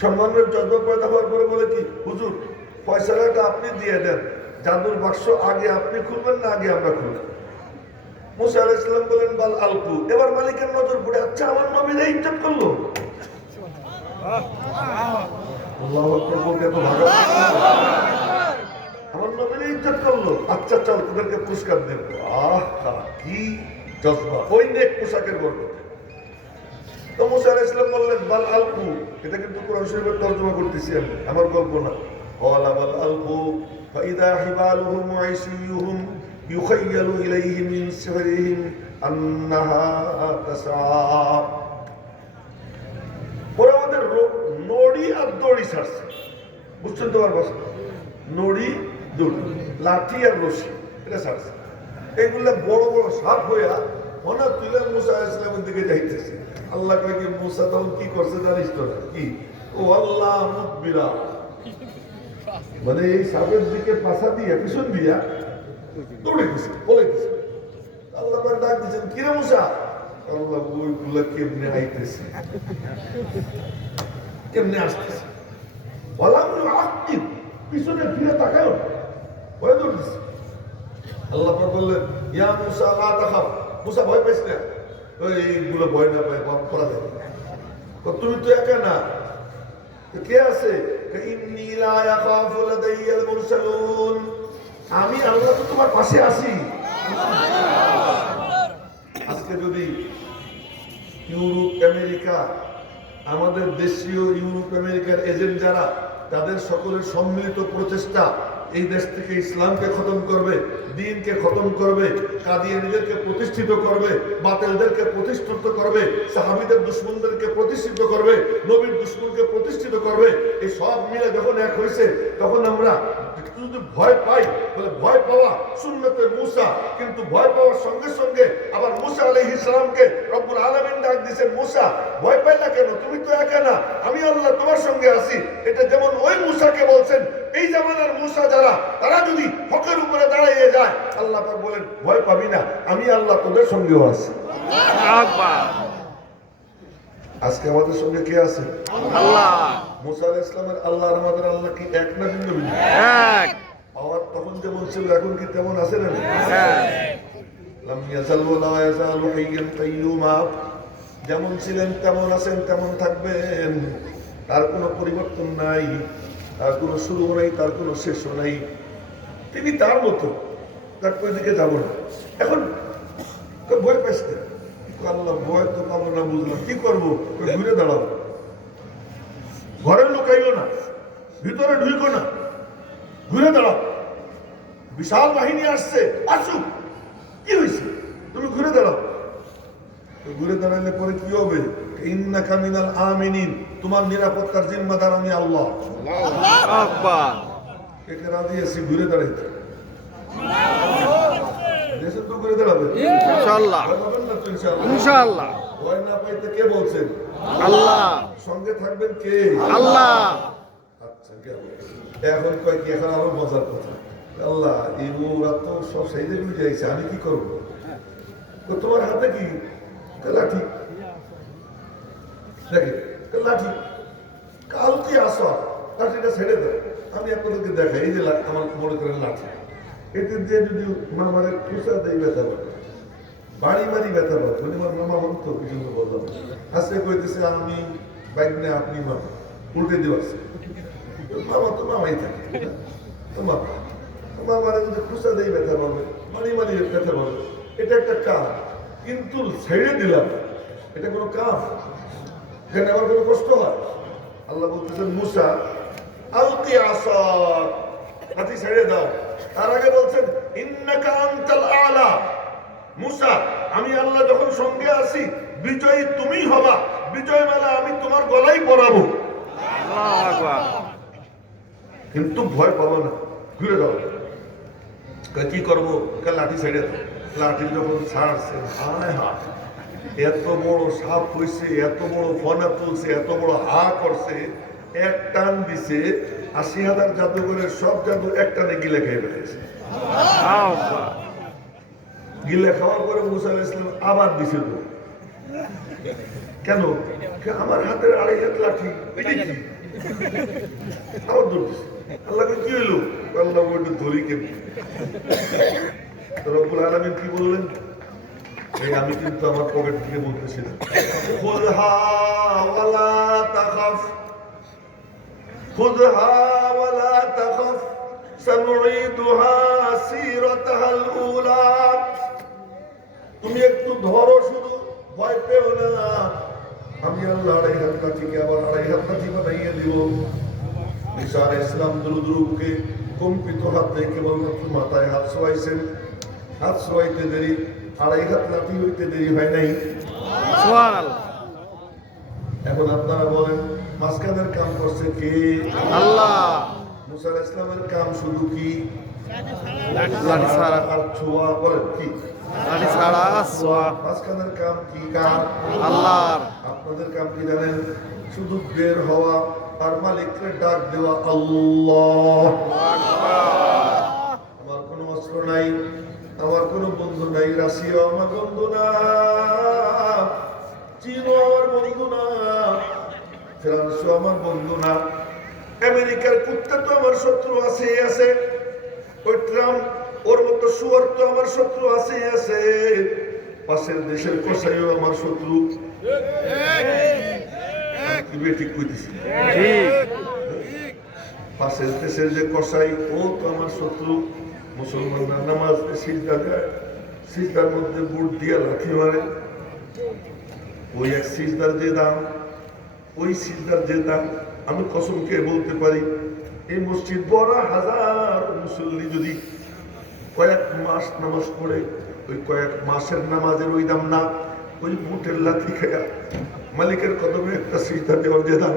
সম্মানের জজ্বা পয়দা হওয়ার পরে বলে কি, হুজুর পয়সাটা আপনি দিয়ে দেন, জাদুর বাক্স আগে আপনি খুলবেন না আগে আমরা খুলবেন? মুসা আলাইহিস সালাম বলেন বাল আলকু। এবার মালিকের নজর পড়ে, আচ্ছা আমার নবীরা ইজ্জত করলো, আমার নবীরা ইজ্জত করলো, আচ্ছা চল তোদেরকে পুরস্কার দেব। আহা কি জজবা, ওই নেক পোশাকের বরকতে। তো মুসা আলাইহিস সালাম বললেন বাল আলকু, এটা কিন্তু কোরআন শরীফের তরজমা করতেছি আমি, আমার গল্প না। ক্বালা বাল আলকু ফাইদা হিবালুহুম ওয়া ইসিয়ুহুম ইউখায়্যালু ইলাইহি মিন সিহরিহিম আন্নাহা তাসআ। ওরা আমাদের নড়ি আর দড়ি ছাড়ছে, বুঝছেন তো? নড়ি দড়ি, লাঠি আর রশি, এটা ছাড়ছে। এইগুলা বড় বড় সাপ হইয়া মনে তুলে মুসা আলাইহিস সালামের দিকে যাইতেছে। আল্লাহ কয় কি মুসা তখন কি করছে জানিস তো? কি ও আল্লাহ মুকবিরা, মানে এই সাপের দিকে পাশা দিয়া পিছন দিয়া দৌড়ে গেছে, বলে গেছে। আল্লাহ পাক ডাক দিচ্ছেন, কিরে মুসা? আল্লাহ ওইগুলা কেমনে আইতেছে, কেমনে আসতেছে। পিছনে ফিরে তাকাও, ভয় দৌড়তেছে। আল্লাহ পাক বললেন, ইয়া মুসা লা তাখাফ, মুসা ভয় পাইস না, এইগুলো ভয় না পায় করা যায়। তুমি তো একা না, কে আছে? ইন্নী লা ইয়াখাফু লাদাইয়াল মুরসালুন, আমি আল্লাহ তো তোমার পাশে আছি। আজকে যদি ইউরোপ আমেরিকা, আমাদের দেশীয় ইউরোপ আমেরিকার এজেন্ট যারা, তাদের সকলের সম্মিলিত প্রচেষ্টা এই দেশ থেকে ইসলামকে খতম করবে, দ্বীনকে খতম করবে, কাদিয়ানীদেরকে প্রতিষ্ঠিত করবে, বাতিলদেরকে প্রতিষ্ঠিত করবে, সাহাবীদের দুশমনদেরকে প্রতিষ্ঠিত করবে, নবীর দুশমনকে প্রতিষ্ঠিত করবে, এই সব মিলে যখন এক হয়েছে, তখন আমরা যদি ভয় পাই, বলে ভয় পাওয়া সুন্নতে মুসা, কিন্তু ভয় পাওয়ার সঙ্গে সঙ্গে আবার মুসা আলাইহিস সালামকে রব্বুল আলামিন ডাক দিয়েছেন, মুসা ভয় পাই না কেন, তুমি তো একা না, আমি আল্লাহ তোমার সঙ্গে আছি। এটা যেমন ওই মুসাকে বলছেন, এই জামানার মুসা যারা, তারা যদি হকের উপরে দাঁড়িয়ে যায়, আল্লাহ পাক বলেন ভয় পাবি না, আমি আল্লাহ তোদের সঙ্গেও আছি। আজকে আমাদের সঙ্গে কে আছে? আল্লাহ। মুসা আলাইহিস সালামের আল্লাহ আর আমাদের আল্লাহ কি এক না ভিন্ন ভিন্ন? এক। পাওয়ার তখন যেমন ছিল এখন কি তেমন আছে না? হ্যাঁ। লাম ইয়াজাল ওয়া লা ইয়াজালু হাইয়ান কাইয়ুমা, যেমন ছিলেন তেমন আছেন, তেমন থাকবেন, তার কোনো পরিবর্তন নাই, তার কোনো শুরু নাই, তার কোনো শেষও নাই। তিনি তার মতো, তার কোনো দিকে যাব না। এখন ভয় পাইছে, আল্লাহ ভয় তো পাবো না, বুঝলাম কি করবো, ঘুরে দাঁড়াবো, ঘরে লুকাইও না, ভিতরে ঢুইকো না, ঘুরে দাঁড়াও, বিশাল বাহিনী আসছে, আসুক, কি হয়েছে, তুমি ঘুরে দাঁড়াও। ঘুরে দাঁড়ালে পরে কি হবে? ইন্নাকা মিনাল আমিনিন, তোমার নিরাপত্তার জিম্মাদার আমি আল্লাহ। আল্লাহু আকবার। একে রাজি আছি ঘুরে দাঁড়াইতে, দেশে তো ঘুরে দাঁড়াবে ইনশাআল্লাহ, ইনশাআল্লাহ। ভয় না পাইতে কে বলছেন? আল্লাহ। সঙ্গে থাকবেন কে? আল্লাহ। আচ্ছা, এখন কয় কি, এখন আরো মজার কথা, আল্লাহ এই রাত তো সব সেই জায়গায় যাইছে, আমি কি করবো? তোমার হাতে কি? লাঠি। দেখে লাঠি, কালকে আসো, লাঠিটা ছেড়ে দাও, আমি আপনাদেরকে দেখাই, এই যে আমার মনে করেন লাঠি, এতে দিয়ে যদি মামারে খুচা দেয় ব্যথা পাবে, বাড়ি বাড়ি ব্যথা পাবে। মানে আমার মামা হন তো, কিছু বললাম, আজকে কইতেছে আমি বাইক নিয়ে, আপনি মামা উল্টে দেওয়াছে, মামা তো মামাই থাকে, তো মামা মামারে যদি খুচা দেয় ব্যথা পাবে, বাড়ি বাড়ি ব্যথা পাবে, এটা একটা কাজ। কিন্তু ছেড়ে দিলাম, এটা কোনো কাজ, এখানে আমার কোনো কষ্ট হয়? আল্লাহ বলতেছেন, মুসা আলকি আসাক, লাঠি ছেড়ে দাও। তার আগে বলছেন, ইন্নাকা আনতাল আলা, মুসা আমি আল্লাহ যখন সঙ্গে আছি, বিজয়ী তুমি হবা, বিজয় মেলা আমি তোমার গলায় পরাবো। আল্লাহু আকবার। কিন্তু ভয় পাবো না, ঘুরে দাও। কি করবো? লাঠি ছেড়ে দাও। লাঠি যখন ছাড়ছে, হায় হা, এত বড় সাপ হয়েছে, এত বড় ফনা তুলছে, এত বড় হা করছে, এক টান দিছে, ৮০,০০০ জাদুঘরের সব জাদু এক টানে গিলে খেয়ে ফেলেছে। গিলে খাওয়ার পরে মুসা আলাইহিস সালাম আবার দিছে তো, কেন? আমার হাতের ২.৫ হাত লাঠি, এটা কি? আবার ধরছে। আল্লাহকে কি হইলো? আল্লাহ ওইটা ধরি কেমনি? রব্বুল আলামিন কি বললেন? আমি কিন্তু আমার পকেট থেকে বলতেছিলাম, খুযহা ওয়ালা তাখাফ, খুযহা ওয়ালা তাখাফ সানুঈদুহা সিরাতাহাল উলা, তুমি একটু ধরো, শুধু ভয় পেও না, আমি আল্লাহ ২.৫ হাত লাঠিকে আবার ২.৫ হাত লাঠি বানাইয়ে দিব। ঈসা আলাইহিস সালাম দুরুদুরুকে কম্পিত হাত দিয়ে কেবলমাত্র মাথায় হাত ছোঁয়াইছেন, হাত ছোঁয়াইতে দেরি, ২.৫ হাত লাঠি হইতে দেরি হয় নাই। সুবহানাল্লাহ। এখন আপনারা বলেন, মাঝখানের কাম করছে কে? আল্লাহ। মুসা আলাইহিস সালামের কাম শুধু কি? লাঠি ছাড়া আর ছোঁয়া। বলেন কি? লাঠি ছাড়া ছোঁয়া। মাঝখানের কাম কি? কার? আল্লাহর। আপনাদের কাম কি জানেন? শুধু বের হওয়া, আর মালিককে ডাক দেওয়া আল্লাহ। আমার কোনো অস্ত্র নাই, আমার কোনো বন্ধু নাই, রাশিয়া আমার বন্ধু না, চীনও আমার বন্ধু না, ফ্রান্সও আমার বন্ধু না, আমেরিকার কুত্তা তো আমার শত্রু আছে, ওই ট্রাম্প ওর মতো শুয়ার তো আমার শত্রু আছে, পাশের দেশের কসাইও আমার শত্রু। ঠিক কইতেছি, পাশের দেশের যে কসাই ও তো আমার শত্রু। মুসলমানরা নামাজ সিজদা দেয়, সিজদার মধ্যে বুট দিয়ে লাথি মারে। ওই এক সিজদার যে দাম, ওই সিজদার যে দাম, আমি কসমকে বলতে পারি এই মসজিদ বড় হাজার মুসল্লি যদি কয়েক মাস নামাজ পড়ে, ওই কয়েক মাসের নামাজের ওই দাম না, ওই বুটের লাথি খেয়া মালিকের কদমে একটা সিজদা দেওয়ার যে দাম।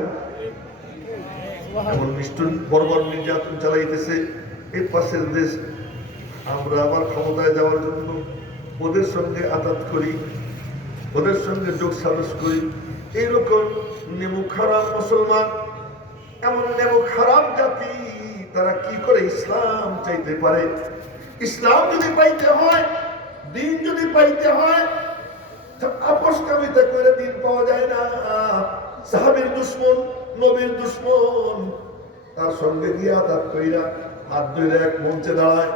এমন নিষ্ঠুর বর্বর নির্যাতন চালাইতেছে এই পাশের দেশ। আমরা আবার ক্ষমতায় যাওয়ার জন্য ওদের সঙ্গে আঘাত করি, ওদের সঙ্গে যোগ সাবেশ করি। এইরকম নেমু খারাপ মুসলমান, এমন নেমু খারাপ জাতি, তারা কি করে ইসলাম চাইতে পারে? ইসলাম যদি পাইতে হয়, দিন যদি পাইতে হয়, আপোষকামিতা করে দিন পাওয়া যায় না। সাহাবীর দুশ্মন, নবীর দুশ্মন, তার সঙ্গে গিয়ে আঘাত কইরা হাত ধরে এক মঞ্চে দাঁড়ায়।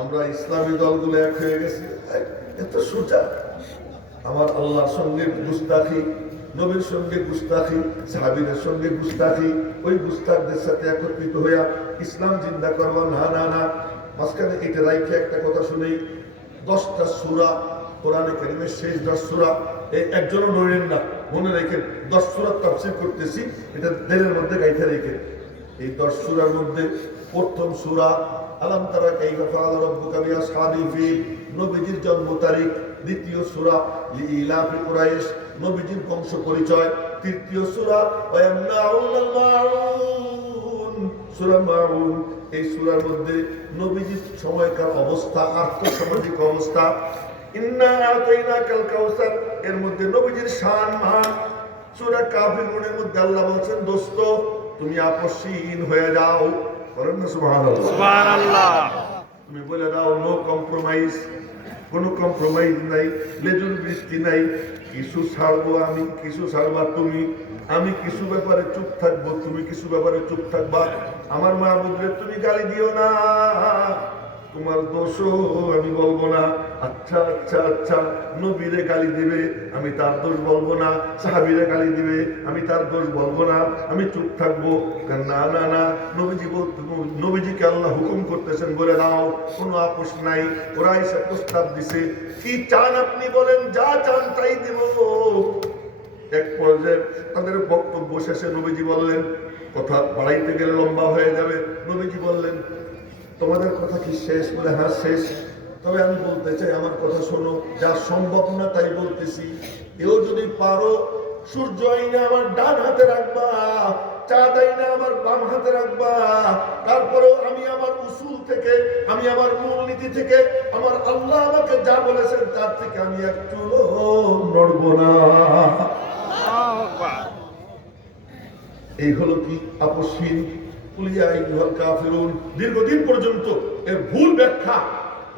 আমরা ইসলামী দলগুলো এক হয়ে গেছি, এত সোজা। আমার আল্লাহর সঙ্গে গুস্তাখি, নবীর সঙ্গে গুস্তাখি, সাহাবীদের সঙ্গে গুস্তাখি, ওই গুস্তাখদের সাথে একত্রিত হইয়া ইসলাম জিন্দা করবা না না না। মাঝখানে এটা রাইখে একটা কথা শুনেই, 10টা সূরা কোরআনে কারীমের শেষ 10 সূরা, এই একজনও নড়েন না, মনে রেখে 10 সূরা তাফসীর করতেছি, এটা দেরের মধ্যে গাইতে রেখে। এই 10 সূরার মধ্যে প্রথম সূরা আলাম তারা কাইফা ফাআলা রাব্বুকা বিআসহাবিল ফিল, নবীজির জন্ম তারিখ। দ্বিতীয় সূরা লিইলাফি কুরাইশ, নবীজির বংশ পরিচয়। তৃতীয় সূরা ওয়ায়ামনাউনাল মাউন, সূরা মাউন। এই সূরার মধ্যে নবীজির সময়কার অবস্থা, আর্থসামাজিক অবস্থা। ইন্না আতাইনাকাল কাউসার, এর মধ্যে নবীজির শান মান। সূরা কাফিরুনের মধ্যে আল্লাহ বলেন, দোস্ত তুমি আপসহীন হয়ে যাও। বলেন না সুবহানাল্লাহ, সুবহানাল্লাহ। তুমি বলে দাও নো কম্প্রোমাইজ, কোনো কম্প্রোমাইজ নাই, লেজুর বৃষ্টি নাই। কিছু ছাড়বো আমি, কিছু ছাড়বা তুমি। আমি কিছু ব্যাপারে চুপ থাকবো, তুমি কিছু ব্যাপারে চুপ থাকবা। আমার মাহবুবরে তুমি গালি দিও না, তোমার দোষও আমি বলবো না। আচ্ছা আচ্ছা আচ্ছা, নবীরে গালি দিবে, আমি তার দোষ বলবো না। সাহাবীরে গালি দিবে, আমি তার দোষ বলবো না। আমি চুপ থাকবো। না না না, নবীজিকে আল্লাহ হুকুম করতেছেন, বলে দাও, কোনো আপোষ নাই। ওরা এসে প্রস্তাব দিছে, কি চান আপনি বলেন, যা চান তাই দেব। এক পর্যায়ে তাদের বক্তব্য শেষে নবীজি বললেন, কথা বাড়াইতে গেলে লম্বা হয়ে যাবে, নবীজি বললেন, তোমাদের কথা কি শেষ? বলে হ্যাঁ শেষ। তবে আমি বলতে চাই, আমার কথা শোনো, যা সম্ভব না তাই বলতেছি। এও যদি পারো, সূর্য আইনা আমার ডান হাতে রাখবা, চাঁদ আইনা আমার বাম হাতে রাখবা। তারপরেও আমি আমার উসুল থেকে, আমি আমার মূলনীতি থেকে, আমার আল্লাহ আমাকে যা বলেছেন তার থেকে আমি একটু নড়ব না। এই হলো কি আপসহীন। দীর্ঘদিন পর্যন্ত এর ভুল ব্যাখ্যা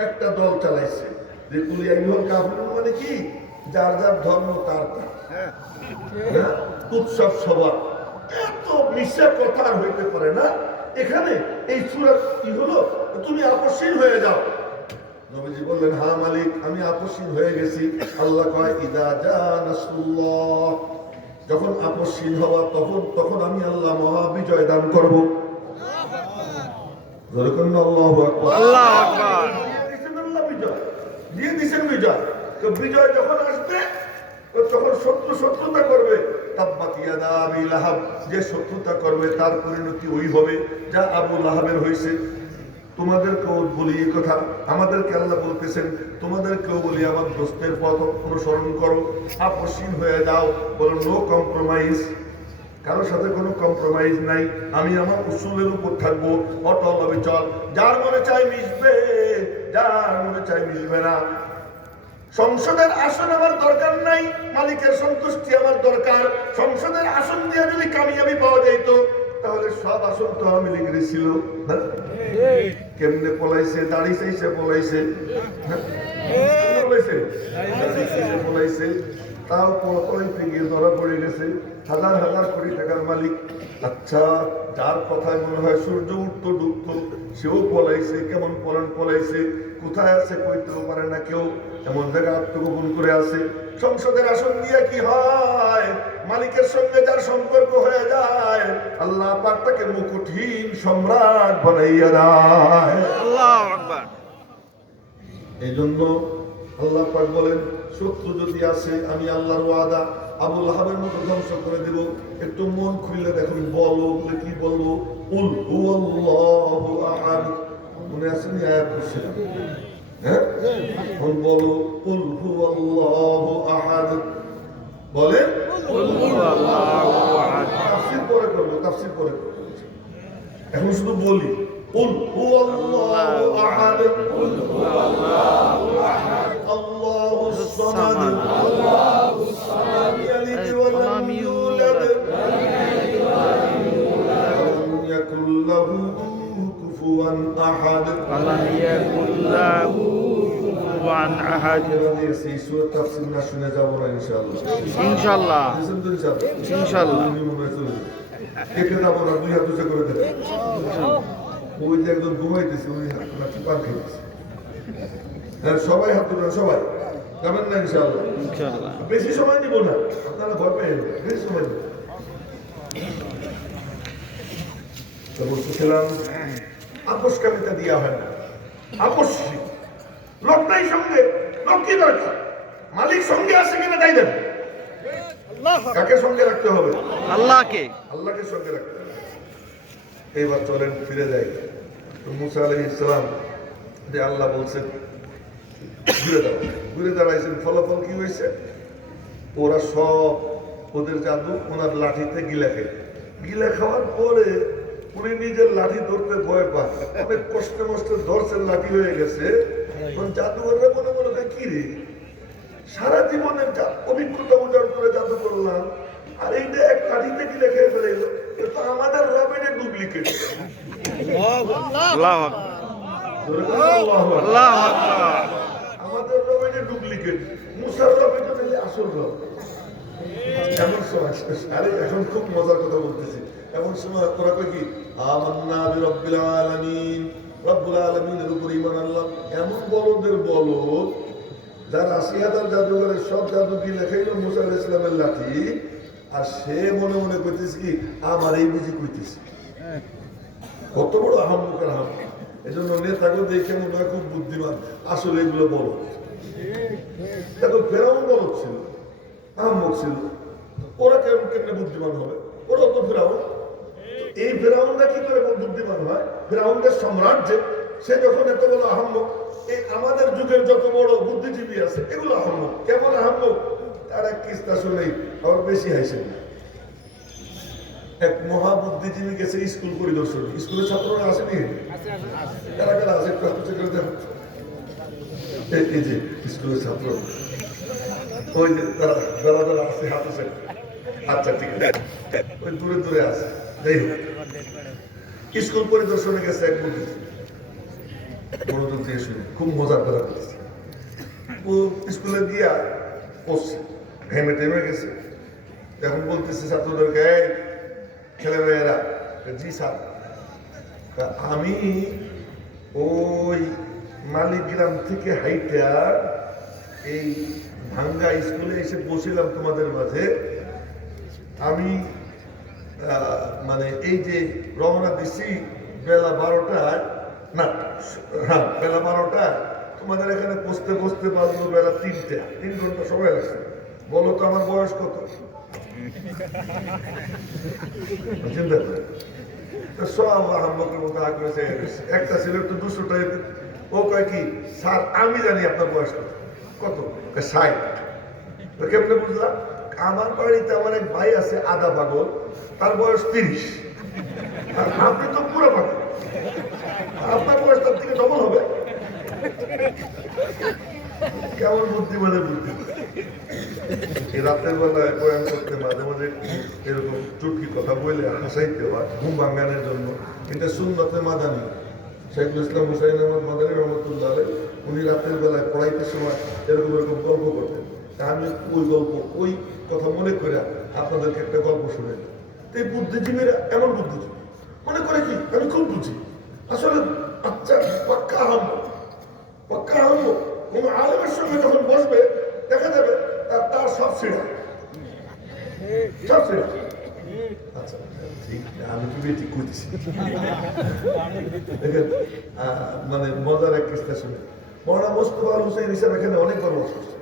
একটা দল চালাইছে, যে কুলিয়া ইউল কাফিরুন মানে কি, যার যার ধর্ম তার তার, উৎসব সভা। এত মিশা কথা আর হইতে পারে না। এখানে এই সূরা কি হলো, তুমি আপসহীন হয়ে যাও। নবীজি বললেন, হ্যাঁ মালিক, আমি আপসহীন হয়ে গেছি। আল্লাহ কয়, ইদা জা নাসরুল্লাহ, যখন আপসহীন হওয়া, তখন আমি আল্লাহ মহা বিজয় দান করব। বিজয় যখন আসবে, তখন শত্রুতা করবে। যে শত্রুতা করবে তার পরিণতি ওই হবে যা আবু লাহাবের হয়েছে। তোমাদেরকেও বলি এই কথা, আমাদেরকে আল্লাহ বলতেছেন, তোমাদেরকেও বলি আমার দোস্তের পথ অনুসরণ করো, আপসহীন হয়ে যাও। বলো নো কম্প্রোমাইজ, কারোর সাথে কোনো কম্প্রোমাইজ নাই। আমি আমার উসুলের উপর থাকবো, অটল অবিচল। যার মনে চাই মিশবে, যার মনে চাই মিশবে না। সংসদের আসন আমার দরকার নাই, মালিকের সন্তুষ্টি আমার দরকার। সংসদের আসন দিয়ে যদি কামিয়াবি পাওয়া যেত তাহলে সব আসন তো আওয়ামী লীগের ছিল। কেমনে পলাইছে, দাড়ি চাইছে পলাইছে, পলাইছে, তাও পলাইতে গিয়ে ধরা পড়ে গেছে, হাজার হাজার কোটি টাকার মালিক। আচ্ছা, যার কথায় মনে হয় সূর্য উঠতো ডুবতো সেও পলাইছে। কেমন পলাইছে, কোথায় আছে কইতেও পারে না কেউ, এমন জায়গায় আত্মগোপন করে আছে। সংসদের আসন দিয়ে কি হয়, মালিকের সঙ্গে যার সম্পর্ক হয়ে যায় আল্লাহ পাক তাকে মুকুটহীন সম্রাট বানাইয়া দেয়। আল্লাহু আকবার। এই জন্য আল্লাহ পাক বলেন, শত্রু যদি আসে আমি আল্লাহর ওয়াদা আবু লাহাবের মতো ধ্বংস করে দেব। একটু মন খুললে দেখুন, বলো কি বলবো, কুল হুয়াল্লাহু আহাদ। মনে আছে নি আয়াত করছিলাম? হ্যাঁ, বলো কুল হুয়াল্লাহু আহাদ। বলে কুল হুয়াল্লাহু আহাদ। তাফসীর পরে করব, তাফসীর পরে করব। এখন শুধু বলি কুল হুয়াল্লাহু আহাদ, কুল হুয়াল্লাহু আহাদ, আল্লাহুস সামাদ, আল্লাহুস সামাদ, ইয়ালিদ ওয়া লাম ইউলাদ, ওয়ালাম ইয়াকুল লাহু কুফুয়ান আহাদ, ওয়ালাম ইয়াকুল লাহু কুফুয়ান আহাদ। এই সূরা তাফসীর না শুনে যাব না ইনশাআল্লাহ। ইনশাআল্লাহ, ইনশাআল্লাহ। কে যাবো না, দুই হাত উঁচু করে দেবে। ওই যে একজন ঘুমাইতেছে, উনি নাকি পান খেয়েছে। হ্যাঁ, সবাই হাত তুলেন, সবাই যাবেন না ইনশাআল্লাহ। ইনশাআল্লাহ বেশি সময় নিব না, আপনারা ভয় পেয়ে বেশি সময় নিব। বলতেছিলাম আপোষকামিতা দিয়া হয় না, আপোষী লোকটাই সঙ্গে, লোক কি দরকার, মালিক সঙ্গে আসে কিনা তাই দেন। কাকে সঙ্গে রাখতে হবে? আল্লাহকে, আল্লাহকে সঙ্গে রাখতে হবে। এইবার চলেন ফিরে যাই। মুসা আলাইহিস সালাম যে আল্লাহ বলছেন ঘুরে দাঁড়াও, ঘুরে দাঁড়াইছেন, ফলাফল কি হয়েছে? ওরা সব ওদের জাদু ওনার লাঠিতে গিলা খেয়ে, গিলা খাওয়ার পরে উনি নিজের লাঠি ধরতে ভয় পায়। অনেক কষ্টে মষ্টে ধরছেন, লাঠি হয়ে গেছে। জাদুঘররা মনে মনে হয় কি রে, সারা জীবনের অভিজ্ঞতা উজাড় করে জাদু করলাম, আর এইটা এক লাঠিতে গিলে খেয়ে ফেলে এলো। এটা আমাদের রবের ডুপ্লিকেট। আমাদের রবের ডুপ্লিকেট, মুসার রবের জন্য আসল রব। এমন সময়, আরে এখন খুব মজার কথা বলতেছি, এমন সময় ওরা কয় কি আমান্না বিরব্বিল আলামিন, রব্বুল আলামিনের উপর ঈমান আনলাম। এমন বলদের বলদ যার ৮০,০০০ জাদুঘরের সব জাদু কি লেখাইল মুসা আলাইহিস সালামের লাঠি, আর সে মনে মনে কইতেছে কি আমার এই বুঝি কইতেছে। কত বড় আহাম্মকের হাম। এই জন্য নেতাকে দেখে মনে হয় খুব বুদ্ধিমান, আসলে এগুলো বলদ। এখন ফেরাউন বলদ ছিল, আহাম্মক ছিল, ওরা কেমনে বুদ্ধিমান হবে? ওরা তো ফেরাউন। এই ফেরাউনরা কি করে বুদ্ধিমান হয়? ফেরাউনদের সাম্রাজ্যে সে যখন এত বড় আহাম্মক, এই আমাদের যুগের যত বড় বুদ্ধিজীবী আছে এগুলো আহাম্মক। কেমন আহাম্মক? তারা কিস্তা শুনেই আবার বেশি হাসেন। এক মহা বুদ্ধিজীবী গেছে স্কুল পরিদর্শন, স্কুলের ছাত্ররা আসেনি, কারা কারা আছে একটু হাতে করে দেখো। এই যে স্কুলের ছাত্র, ওই যে যারা যারা আছে হাতে সে, আচ্ছা ঠিক আছে, ওই দূরে দূরে আছে। যাই হোক, স্কুল পরিদর্শনে গেছে এক বুদ্ধিজীবী, মনোযোগ দিয়ে শুনে খুব মজার কথা বলছে। ও স্কুলে গিয়া পড়ছে, ঘেমে টেমে গেছে। এখন বলতেছে ছাত্রদেরকে, ছেলে মেয়েরা, জি স্যার, আমি ওই মালিগ্রাম থেকে হাইটা এই ভাঙ্গা স্কুলে এসে বসিলাম তোমাদের মাঝে। আমি মানে এই যে রওনা দিছি বেলা 12টায়, না হ্যাঁ বেলা 12টায়, তোমাদের এখানে বসতে বসতে বাজলো বেলা 3টা, 3 ঘন্টা সময় লাগছে। বলো তো আমার বয়স কত? চিন্তা করে সব আহম্মকের মতো আগ্রহ একটা ছিল একটু 200 টাইপের। ও কয় কি স্যার আমি জানি আপনার বয়স কত? 60। কেমনে বুঝলাম? আমার বাড়িতে আমার এক ভাই আছে আধা পাগল, তার বয়স 30, আর আপনি তো পুরো পাগল, আপনার বয়স তার থেকে ডবল হবে। কেমন বুদ্ধি বুদ্ধিমানের বুদ্ধি। এই রাতের বেলায় বয়ান করতে মাঝে মাঝে এরকম চুটকি কথা বলে হাসাইতে হয় ঘুম ভাঙানোর জন্য। এটা সুন্নতে মাদানি। শাইখুল ইসলাম হুসাইন আহমদ মাদানী রহমতুল্লাহ আলাইহি উনি রাতের বেলায় পড়াইতে সময় এরকম এরকম গল্প করতেন। আমি ওই গল্প ওই কথা মনে করে আপনাদেরকে একটা গল্প শুনে। এই বুদ্ধিজীবীরা এমন বুদ্ধিজীবী মনে করে কি আমি খুব বুঝি, আসলে আচ্ছা পাক্কা আহম্ব কোন আলেমের সঙ্গে যখন বসবে দেখা যাবে তার সব ছিঁড়া। আচ্ছা ঠিক, আমি কি ঠিক করতেছি? মানে মজার এক কিস্তা শুনে মৌলানা মোস্তফা হুসাইন হিসাব এখানে অনেকবার বস করছে,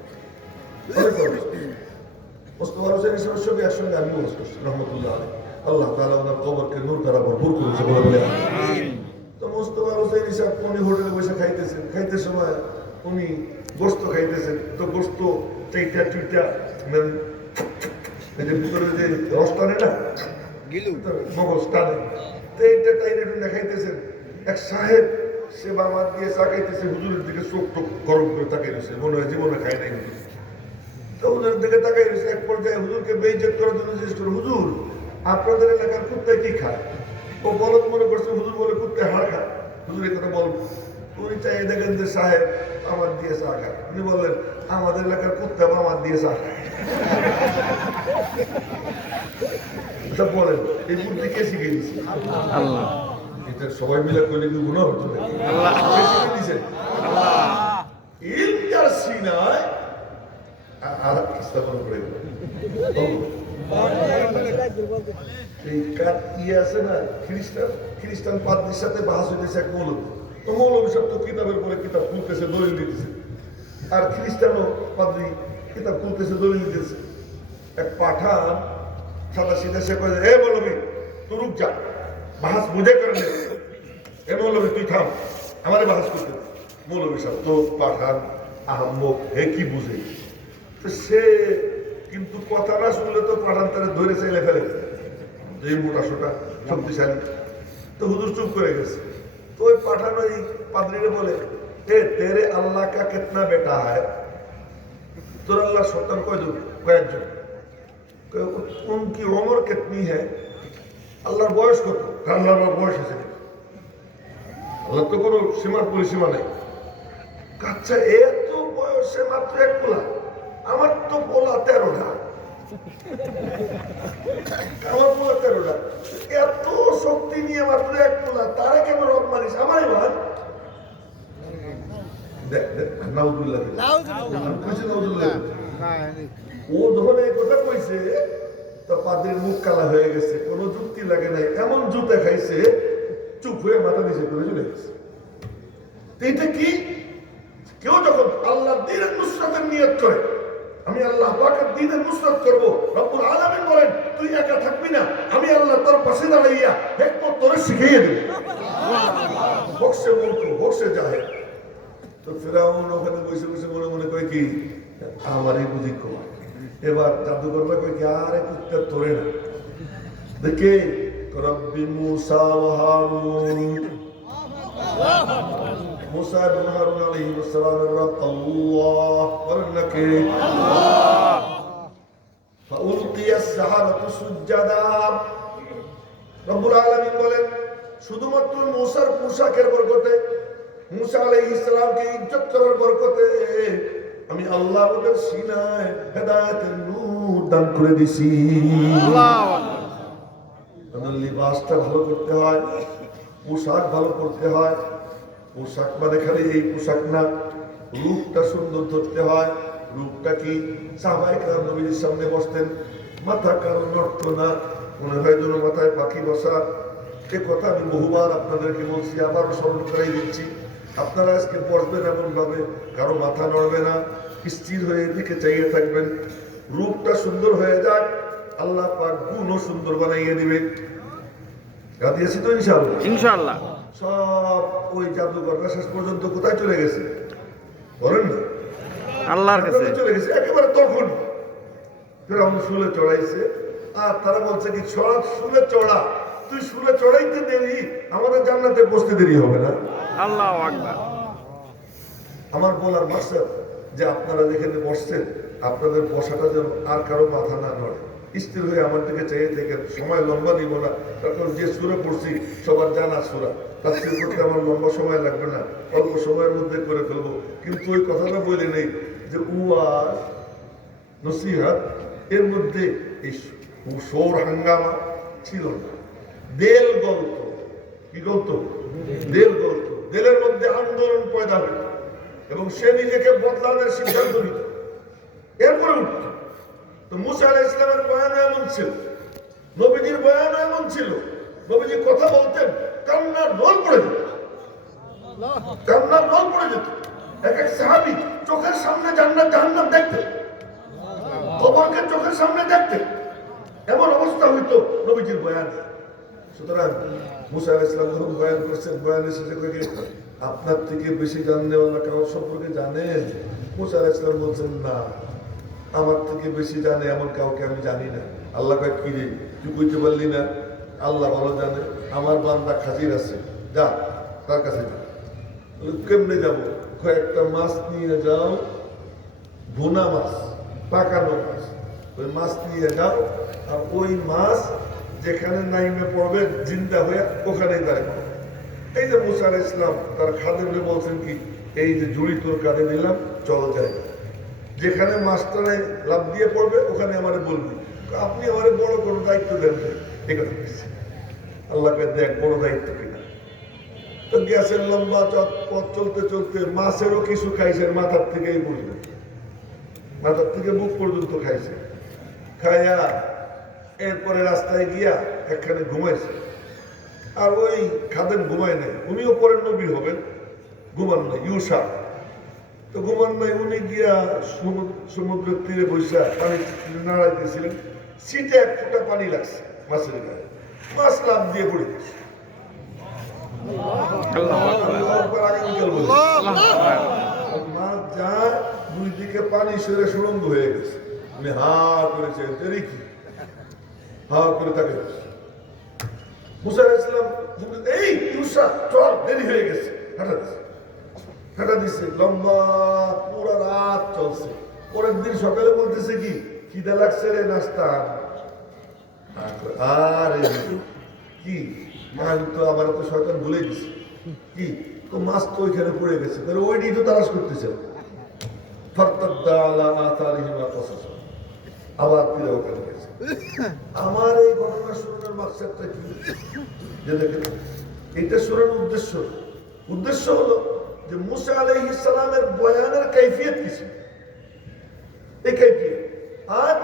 মোস্তফা হুসাইন হিসাবের সঙ্গে একসঙ্গে আমিও বস করছি রহমতুল্লাহ আলাইহি। আল্লাহ তাআলা ওনার কবরকে নূর দ্বারা ভরপুর করেছে বলে বলে। তো মোস্তফা হুসাইন হিসাব উনি হোটেলে বসে খাইতেছেন, খাইতে সময় উনি গোস্ত খাইতেছেন। তো গোস্ত চাইটা চুইটা ভিতরে যে রস টানে না মগজ টানে, তো এইটা টাইনে টুনে খাইতেছেন। এক সাহেব সে বামার দিয়ে চা খাইতেছে, হুজুরের দিকে চোখ টোক গরম করে তাকাই রয়েছে, মনে হয় জীবনে খায় নাই হুজুর। তো হুজুরের দিকে তাকাই রয়েছে। এক পর্যায়ে হুজুরকে বেইজ্জত করার জন্য জিজ্ঞেস করে, হুজুর আপনাদের এলাকার কুত্তায় কি খায়? ও বলত মনে করছে হুজুর বলে কুত্তায় হাড় খায়। হুজুর এই কথা বলবো, উনি চাই দেখেন যে সাহেব আমার দিয়ে চা খায়। উনি বললেন আমাদের এলাকার কুত্তা আমার দিয়ে চা খায়। বলেন এই বুদ্ধি কে শিখে দিচ্ছে? আল্লাহ। এটা সবাই মিলে করলে কি গুনাহ হতো না? আল্লাহ শিখে দিয়েছেন। ইলকার সিনায় আর স্থাপন করে এই কাঠ ইয়ে আছে না, খ্রিস্টান পাদ্রীর সাথে বাহাস হইতেছে এক মৌলবী। তো মৌলবী সব তো কিতাবের পরে কিতাব খুলতেছে, দলিল দিতেছে, আর খ্রিস্টানও পাদ্রী কিতাব খুলতেছে, দলিল দিতেছে। এক পাঠান সাদা সিধা সে করে, এ মৌলবী তুই রুক যা, বাহাস বুঝে করে নে। এ মৌলবী তুই থাম, আমারে বাহাস করতে। মৌলবী সাহেব তো পাঠান আহম্মক, হে কি বুঝে? তো সে কিন্তু কথা না শুনলে তো পাঠান তারা ধরে চাইলে ফেলে, এই মোটা সোটা শক্তিশালী। তো হুজুর চুপ করে গেছে। তো ওই পাঠান ওই পাদ্রীরে বলে, এ তেরে আল্লাহ কা কিতনা বেটা হয়? তোর আল্লাহর সন্তান কয়জন? কয়েকজন। উনকি উমর কিতনি হ্যায়? আল্লাহর বয়স কত? আল্লাহর বয়স আছে, আল্লাহ তো কোনো সীমার পরিসীমা নেই। আচ্ছা এত বয়সে মাত্র এক পোলা, আমার তো পোলা 13টা, আমার পোলা 13টা, এত শক্তি নিয়ে মাত্র এক পোলা, তারা কেমন রব মানিস? আমারই মান। ও যখন এই কথা কইছে তো পাদ্রীর মুখ কালা হয়ে গেছে, কোনো যুক্তি লাগে নাই, এমন জুতা খাইছে, চুপ হয়ে মাথা নিচে করে চলে গেছে। এটা কি? কেউ যখন আল্লাহ দ্বীনের নুসরাতের নিয়ত করে, আমি আল্লাহ পাকের দ্বীনের নুসরাত করব, রব্বুল আলামিন বলেন তুই একা থাকবি না, আমি আল্লাহ তোর পাশে দাঁড়াইয়া হিকমত তোরে শিখিয়ে দেব। বক্সে মুলক বক্সে যায়। তো ফিরাউন ওখানে বসে বসে মনে মনে কয় কি আমারই বুঝি কম। এবার জাদুকররা কয় কি আরে কুত্তা তোরে না, দেখে রব্বি মুসা ওয়া হারুন। মুসা এবং হারুন আলাইহিস সালামের রব আল্লাহ, বলেন নাকি আল্লাহ। ফাউলকিয়াস সাহারাতু সুজদা, রব্বুল আলামিন বলেন শুধুমাত্র মুসার পোশাকের বরকতে, মুসা আলাইহিস সালামকে ইজ্জত করার বরকতে আমি আল্লাহ ওদের সিনায় হেদায়েতের নূর দান করে দিছি। আল্লাহু আকবার। লিবাসটা ভালো করতে হয়, পোশাক ভালো করতে হয়। পোশাক মানে খালি এই পোশাক না, রূপটা সুন্দর ধরতে হয়। রূপটা কি? সাহাবায়ে কেরাম নবীর সামনে বসতেন, মাথা কারো নড়ত না, মনে হয় যেন মাথায় পাখি বসা। এ কথা আমি বহুবার আপনাদেরকে বলছি, আবারও স্মরণ করাই দিচ্ছি। আপনারা আজকে বসবেন এমন ভাবে কারো মাথা নড়বে না, স্থির হয়ে দিকে চাইয়ে থাকবেন। রূপটা সুন্দর হয়ে যাক, আল্লাহ পাক গুণও সুন্দর বানাইয়ে দিবেন। গাদিয়েছি তো ইনশাআল্লাহ, ইনশাআল্লাহ। সব ওই জাদুঘরটা শেষ পর্যন্ত কোথায় চলে গেছে বলেন না? আল্লাহর কাছে চলে গেছে একেবারে। তখন ফেরাউন শুলে চড়াইছে, আর তারা বলছে কি শুলে চড়া, তুই শুলে চড়াইতে দেরি, আমাদের জান্নাতে বসতে দেরি হবে না। আল্লাহু আকবার। আমার বলার যে আপনারা যেখানে বসছেন আপনাদের বসাটা যেন আর কারো মাথা না নড়ে, স্থির হয়ে আমার দিকে চাইয়ে থেকে। সময় লম্বা নিব না, কারণ যে সূরা পড়ছি সবার জানা সূরা, তাফসীর করতে আমার লম্বা সময় লাগবে না, অল্প সময়ের মধ্যে করে ফেলবো। কিন্তু ওই কথাটা বলে নেই যে ওয়াজ নসিহত এর মধ্যে এই শোর হাঙ্গামা ছিল না। দেল গলত, কি গলত? দেল গলত, দেলের মধ্যে আন্দোলন পয়দা হইত এবং সে নিজেকে বদলানোর সিদ্ধান্ত নিত, এরপরে উঠত। তো মুসা আলাইহিস সালামের বয়ান এমন ছিল, নবীজির বয়ান এমন ছিল, নবীজি কথা বলতেন কান্নার রোল পড়ে যেত, কান্নার রোল পড়ে যেত। এক এক সাহাবী চোখের সামনে জান্নাত জাহান্নাম দেখতেন, কবরকে চোখের সামনে দেখতেন, এমন অবস্থা হইতো নবীজির বয়ান। সুতরাং মুসা আলাইহিস সালাম যখন বয়ান করছেন, বয়ানের শেষে কয়ে আপনার থেকে বেশি জাননেওয়ালা কারোর সম্পর্কে জানেন? মুসা আলাইহিস সালাম বলছেন না, আমার থেকে বেশি জানে এমন কাউকে আমি জানি না। আল্লাহ কয় কি রে, তুই কইতে পারলি না? আল্লাহ ভালো জানে, আমার বান্দা খাজির আছে, যা তার কাছে যা। কেমনে যাবো? কয়েকটা মাছ নিয়ে যাও, ভুনা মাছ, পাকানো মাছ, ওই মাছ নিয়ে যাও, আর ওই মাছ যেখানে নাইমে পড়বে জিন্দা হয়ে ওখানেই দাঁড়িয়ে। এই যে মুসা আলাইহিস সালাম তার খাদেমকে বলছেন কি, এই যে জুড়ি তোর কাঁধে দিলাম, চল যাই, যেখানে মাছটা নাই লাভ দিয়ে পড়বে ওখানে আমারে বলবি, আপনি আমারে বড় কোনো দায়িত্ব দেন। ঠিক আছে, আল্লাহকে দেখ বড় দায়িত্ব কিনা। তো গ্যাসের লম্বা পথ চলতে চলতে মাছেরও কিছু খাইছেন, মাথার থেকে এই পর্যন্ত, মাথার থেকে বুক পর্যন্ত খাইছে। খাইয়া এরপরে রাস্তায় গিয়া একখানে ঘুমাইছে। আর ওই খাদেম ঘুমায় নাই, উনিও পরে নবী হবেন, ঘুমান নাই, ইউসা তো ঘুমান নাই। উনি গিয়া সমুদ্রের তীরে বসে পানি নাড়াইতেছিলেন, সিটে এক ফোঁটা পানি লাগছে মাছের গায়ে, মাছ লাভ দিয়ে পড়ে গেছে। মাছ যায়, দুই দিকে পানি সরে সুরঙ্গ হয়ে গেছে। উনি হা করেছে, কি হা করে তাকে মুসা আলাইহিস সালাম এই ইউসা চল, দেরি হয়ে গেছে, হাঁটা দিচ্ছে। লম্বা পুরো রাত চলছে। পরের দিন সকালে বলতেছে কি, খিদা লাগছে রে, নাস্তা। আরে কি, আমি তো আমার তো শয়তান ভুলে গেছি, কি তো মাছ তো ওইখানে পড়ে গেছে, ওইটাই তো তালাশ করতেছে। আবার ফিরে ওখানে গেছে। আমার এই ঘটনা শোনানোর মাকসাদটা কি, যে দেখেন এটা শোনানোর উদ্দেশ্য হলো যে মুসা আলাইহিস সালামের বয়ানের কাইফিয়ত কি ছিল, এই কাইফিয়ত। আজ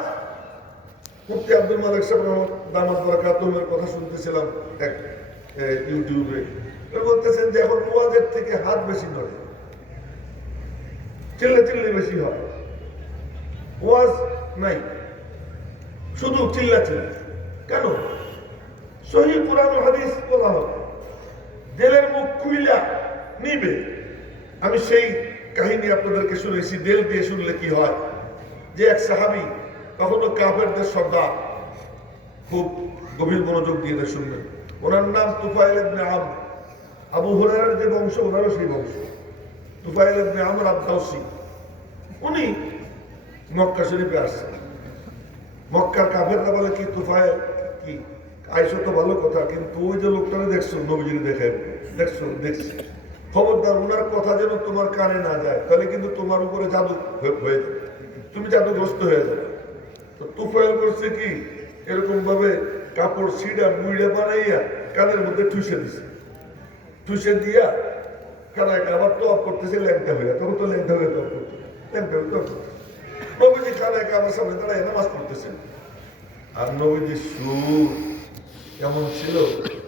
মুফতি আব্দুল মালিক সাহেব দামাত বারাকাতুহুর কথা শুনতেছিলাম এক ইউটিউবে, বলতেছেন যে এখন ওয়াজের থেকে হাত বেশি নড়ে, চিল্লা বেশি হয়, ওয়াজ নাই, শুধু চিল্লা। কেন? সহিহ কুরআন ও হাদিস বলা হবে, দেলের মুখ খুইলা নিবে। আমি সেই কাহিনী আপনাদেরকে শুনেছি, দেল দিয়ে শুনলে কি হয়, যে এক সাহাবী কখনো কাফেরদের সর্দার, খুব গভীর মনোযোগ দিয়ে শুনবেন, ওনার নাম তুফাইল ইবনে আমর। আবু হুরায়রার যে বংশ, ওনারও সেই বংশ, তুফাইল ইবনে আমর আদ-দাওসী। উনি মক্কা শরীফে আসছেন। মক্কার কাফেররা বলে কি, তুফাইল কি আইসো তো ভালো কথা, কিন্তু ওই যে লোকটাকে দেখছো, নবীজিকে দেখায় দেখছি, খবরদার ওনার কথা যেন তোমার কানে না যায়, তাহলে কিন্তু তোমার উপরে জাদু হয়ে যাবে, তুমি জাদুগ্রস্ত হয়ে যাবে। তো তুফাইল করছে কি, এরকম ভাবে কাপড় ছিঁড়া মুইড়া বানাইয়া কানের মধ্যে ঠুসে দিছে, ঠুসে দিয়া কানায় আবার তো অফ করতেছে ল্যাংটা হইয়া, তখন তো ল্যাংটা হয়ে তো অফ করতে, ল্যাংটা হয়ে তো অফ করতে। নবীজি কানায় আমার সামনে দাঁড়ায় নামাজ পড়তেছেন। আর নবীজির সুর কেমন ছিল,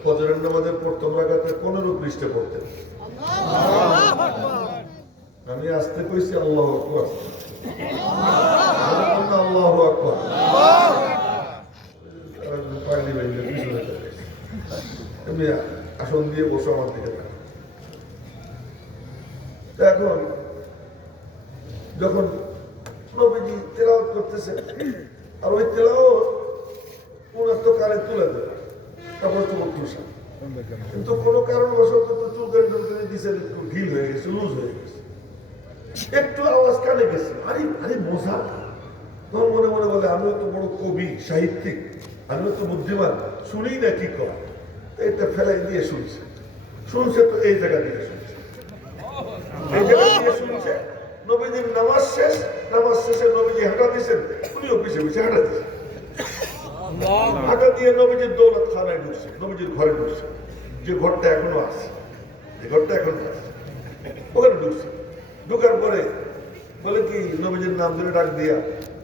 ফজরের নামাজের প্রথম রাকাতে 15 পৃষ্ঠা পড়তেন। আমি আসতে কইছি আল্লাহু আকবার, আল্লাহু আকবার। এমনি আসন দিয়ে বসে আমার দিকে থাকে। এখন যখন নবীজি তেলাওয়াত করতেছে, আর ওই তেলাওয়াত ওনার তো কানে তুলে দেয়, তারপর তো ঠুসা, কিন্তু কোনো কারণবশত তো চুলকানি টুলকানি দিছে, একটু ঢিল হয়ে গেছে, লুজ হয়ে গেছে। একটু আওয়াজ কানে গেছে, আরে আরে মজা। তখন মনে মনে বলে আমিও তো বড় কবি সাহিত্যিক, আমিও তো বুদ্ধিমান, শুনি না কি কর। এটা ফেলাই দিয়ে শুনছে, শুনছে তো এই জায়গা দিয়ে শুনছে, এই জায়গা দিয়ে শুনছে। নবীজির নামাজ শেষ, নামাজ শেষে নবীজি হাঁটা দিয়েছেন, উনিও পিছিয়ে পিছিয়ে হাঁটা দিয়েছেন। হাঁটা দিয়ে নবীজির দৌলত খানায় ঢুকছে, নবীজির ঘরে ঢুকছে, যে ঘরটা এখনো আছে, যে ঘরটা এখনো আছে, ওখানে ঢুকছে। ঢুকার পরে বলে কি নবীজির নাম ধরে ডাক দিয়া,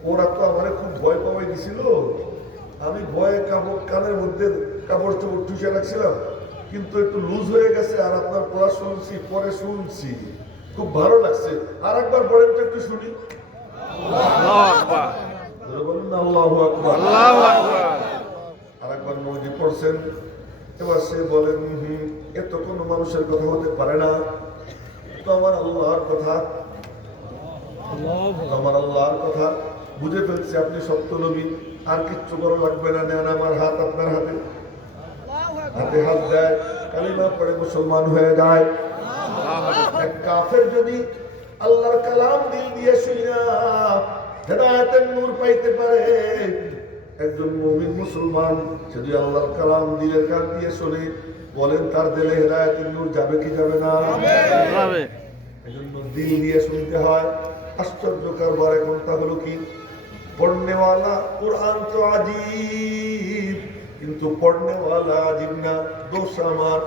ওরা তো আমার খুব ভয় পাওয়াই দিছিল, আমি ভয়ে কাপড় কানের মধ্যে কাপড় চোপড় টুসে রাখছিলাম, কিন্তু একটু লুজ হয়ে গেছে, আর আপনার পড়া শুনছি, পরে শুনছি, খুব ভালো লাগছে। আর একবার বলেন তো একটু শুনি। আর একবার নবীজি পড়ছেন। এবার সে বলেন এত কোনো মানুষের কথা হতে পারে না, তো আমার আল্লাহর কথা, আমার আল্লাহর কথা বুঝে ফেলছে, আপনি সত্য নবী, আর কিচ্ছু করা লাগবে না, নেন আমার হাত আপনার হাতে, হাতে হাত দেয়, কালিমা পড়ে মুসলমান হয়ে যায়। এক কাফের যদি আল্লাহর কালাম দিল দিয়ে শুনিয়া হেদায়েতের নূর পাইতে পারে, একজন মুমিন মুসলমান যদি আল্লাহর কালাম দিলের কান দিয়ে শুনে, বলেন তার দিলে হেদায়েতের নূর যাবে কি যাবে না? যাবে। এজন্য দিল দিয়ে শুনতে হয়। আশ্চর্য কারবার এখন তা হলো কি, পড়নেওয়ালা কোরআন তো আজীব, কিন্তু পড়নেওয়ালা আজীব না। দোষ আমার,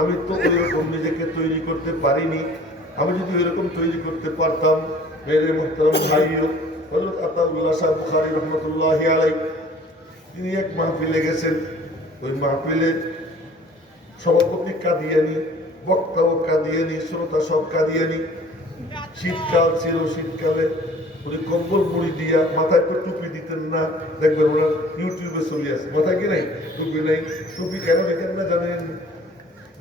আমি তো ওইরকম নিজেকে তৈরি করতে পারিনি। আমি যদি ওইরকম তৈরি করতে পারতাম, মেরে মুহতারাম ভাইও, হযরত আতাউল্লাহ শাহ বুখারী রাহমাতুল্লাহি আলাইহি, তিনি এক মাহফিলে গেছেন। ওই মাহফিলে সভাপতি কাদিয়ানি, বক্তাও কাদিয়ানি, শ্রোতা সব কাদিয়ানি। শীতকাল ছিল, শীতকালে উনি কম্বল মুড়ি দিয়া, মাথায় তো টুপি দিতেন না, দেখবেন ওনার ইউটিউবে চলে আসে, মাথায় কি নাই টুপি নাই। টুপি কেন দিতেন না জানেন?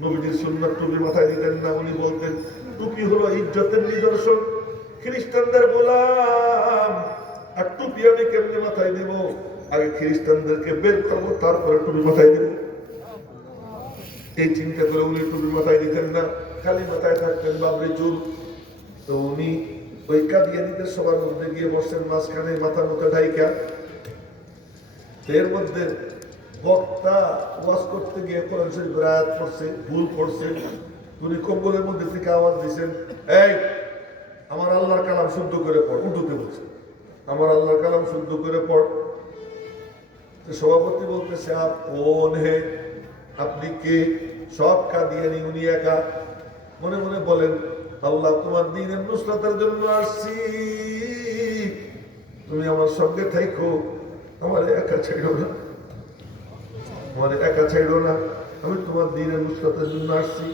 নবীজির সুন্নাত টুপি মাথায় দিতেন না। উনি বলতেন টুপি হলো ইজ্জতের নিদর্শন, খ্রিস্টানদের গোলাম, আর টুপি আমি কেমনে মাথায় দিব? আগে খ্রিস্টানদেরকে বের করবো, তারপরে টুপি মাথায় দিব। এই চিন্তা করে উনি টুপি মাথায় দিতেন না, খালি মাথায় থাকতেন বাবরি চুল। তো উনি ওই কাদিয়ানীদের সবার মধ্যে গিয়ে বসছেন, মাঝখানে মাথা মতো ঢাইকা। এর মধ্যে বক্তা ওয়াজ করতে গিয়ে কোরআন শরীফের আয়াত পড়ছে, ভুল পড়ছে। উনি কম্বলের মধ্যে থেকে আওয়াজ দিয়েছেন, এই আমার আল্লাহর কালাম শুদ্ধ করে পড়। উর্দুতে বলছে, আমার আল্লাহর কালাম শুদ্ধ করে পড়। সভাপতি বলতেছে আপ কোন হে, আপনি কে? সব কাদিয়ানী, উনি একা। মনে মনে বলেন, আল্লাহ তোমার দ্বীনের নুসরাতের জন্য আসছি, তুমি আমার সঙ্গে থাইকো, আমার একা ছাইড়ো না, আমার একা ছাইড়ো না, আমি তোমার দ্বীনের নুসরাতের জন্য আসছি,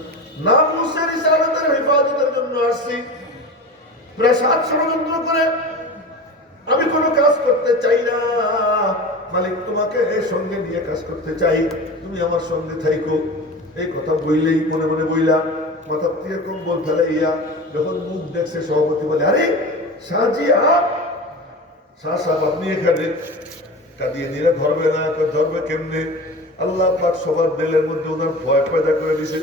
নাম মুসের রিসালাতের হেফাজতের জন্য আসছি। প্রায় 7 ষড়যন্ত্র করে আমি কোনো কাজ করতে চাই না, মালিক তোমাকে সঙ্গে নিয়ে কাজ করতে চাই, তুমি আমার সঙ্গে থাইকো। এই কথা বইলেই মনে মনে বইলা মাথার থেকে কম্বল ফেলাইয়া যখন মুখ দেখছে, সভাপতি বলে, আরে শাহজি আপ, শাহ সাহেব আপনি এখানে? কাদিয়ানীরা ধরবে না। ধরবে কেমনে? আল্লাহ পাক সবার দিলের মধ্যে ওনার ভয় পয়দা করে দিছে,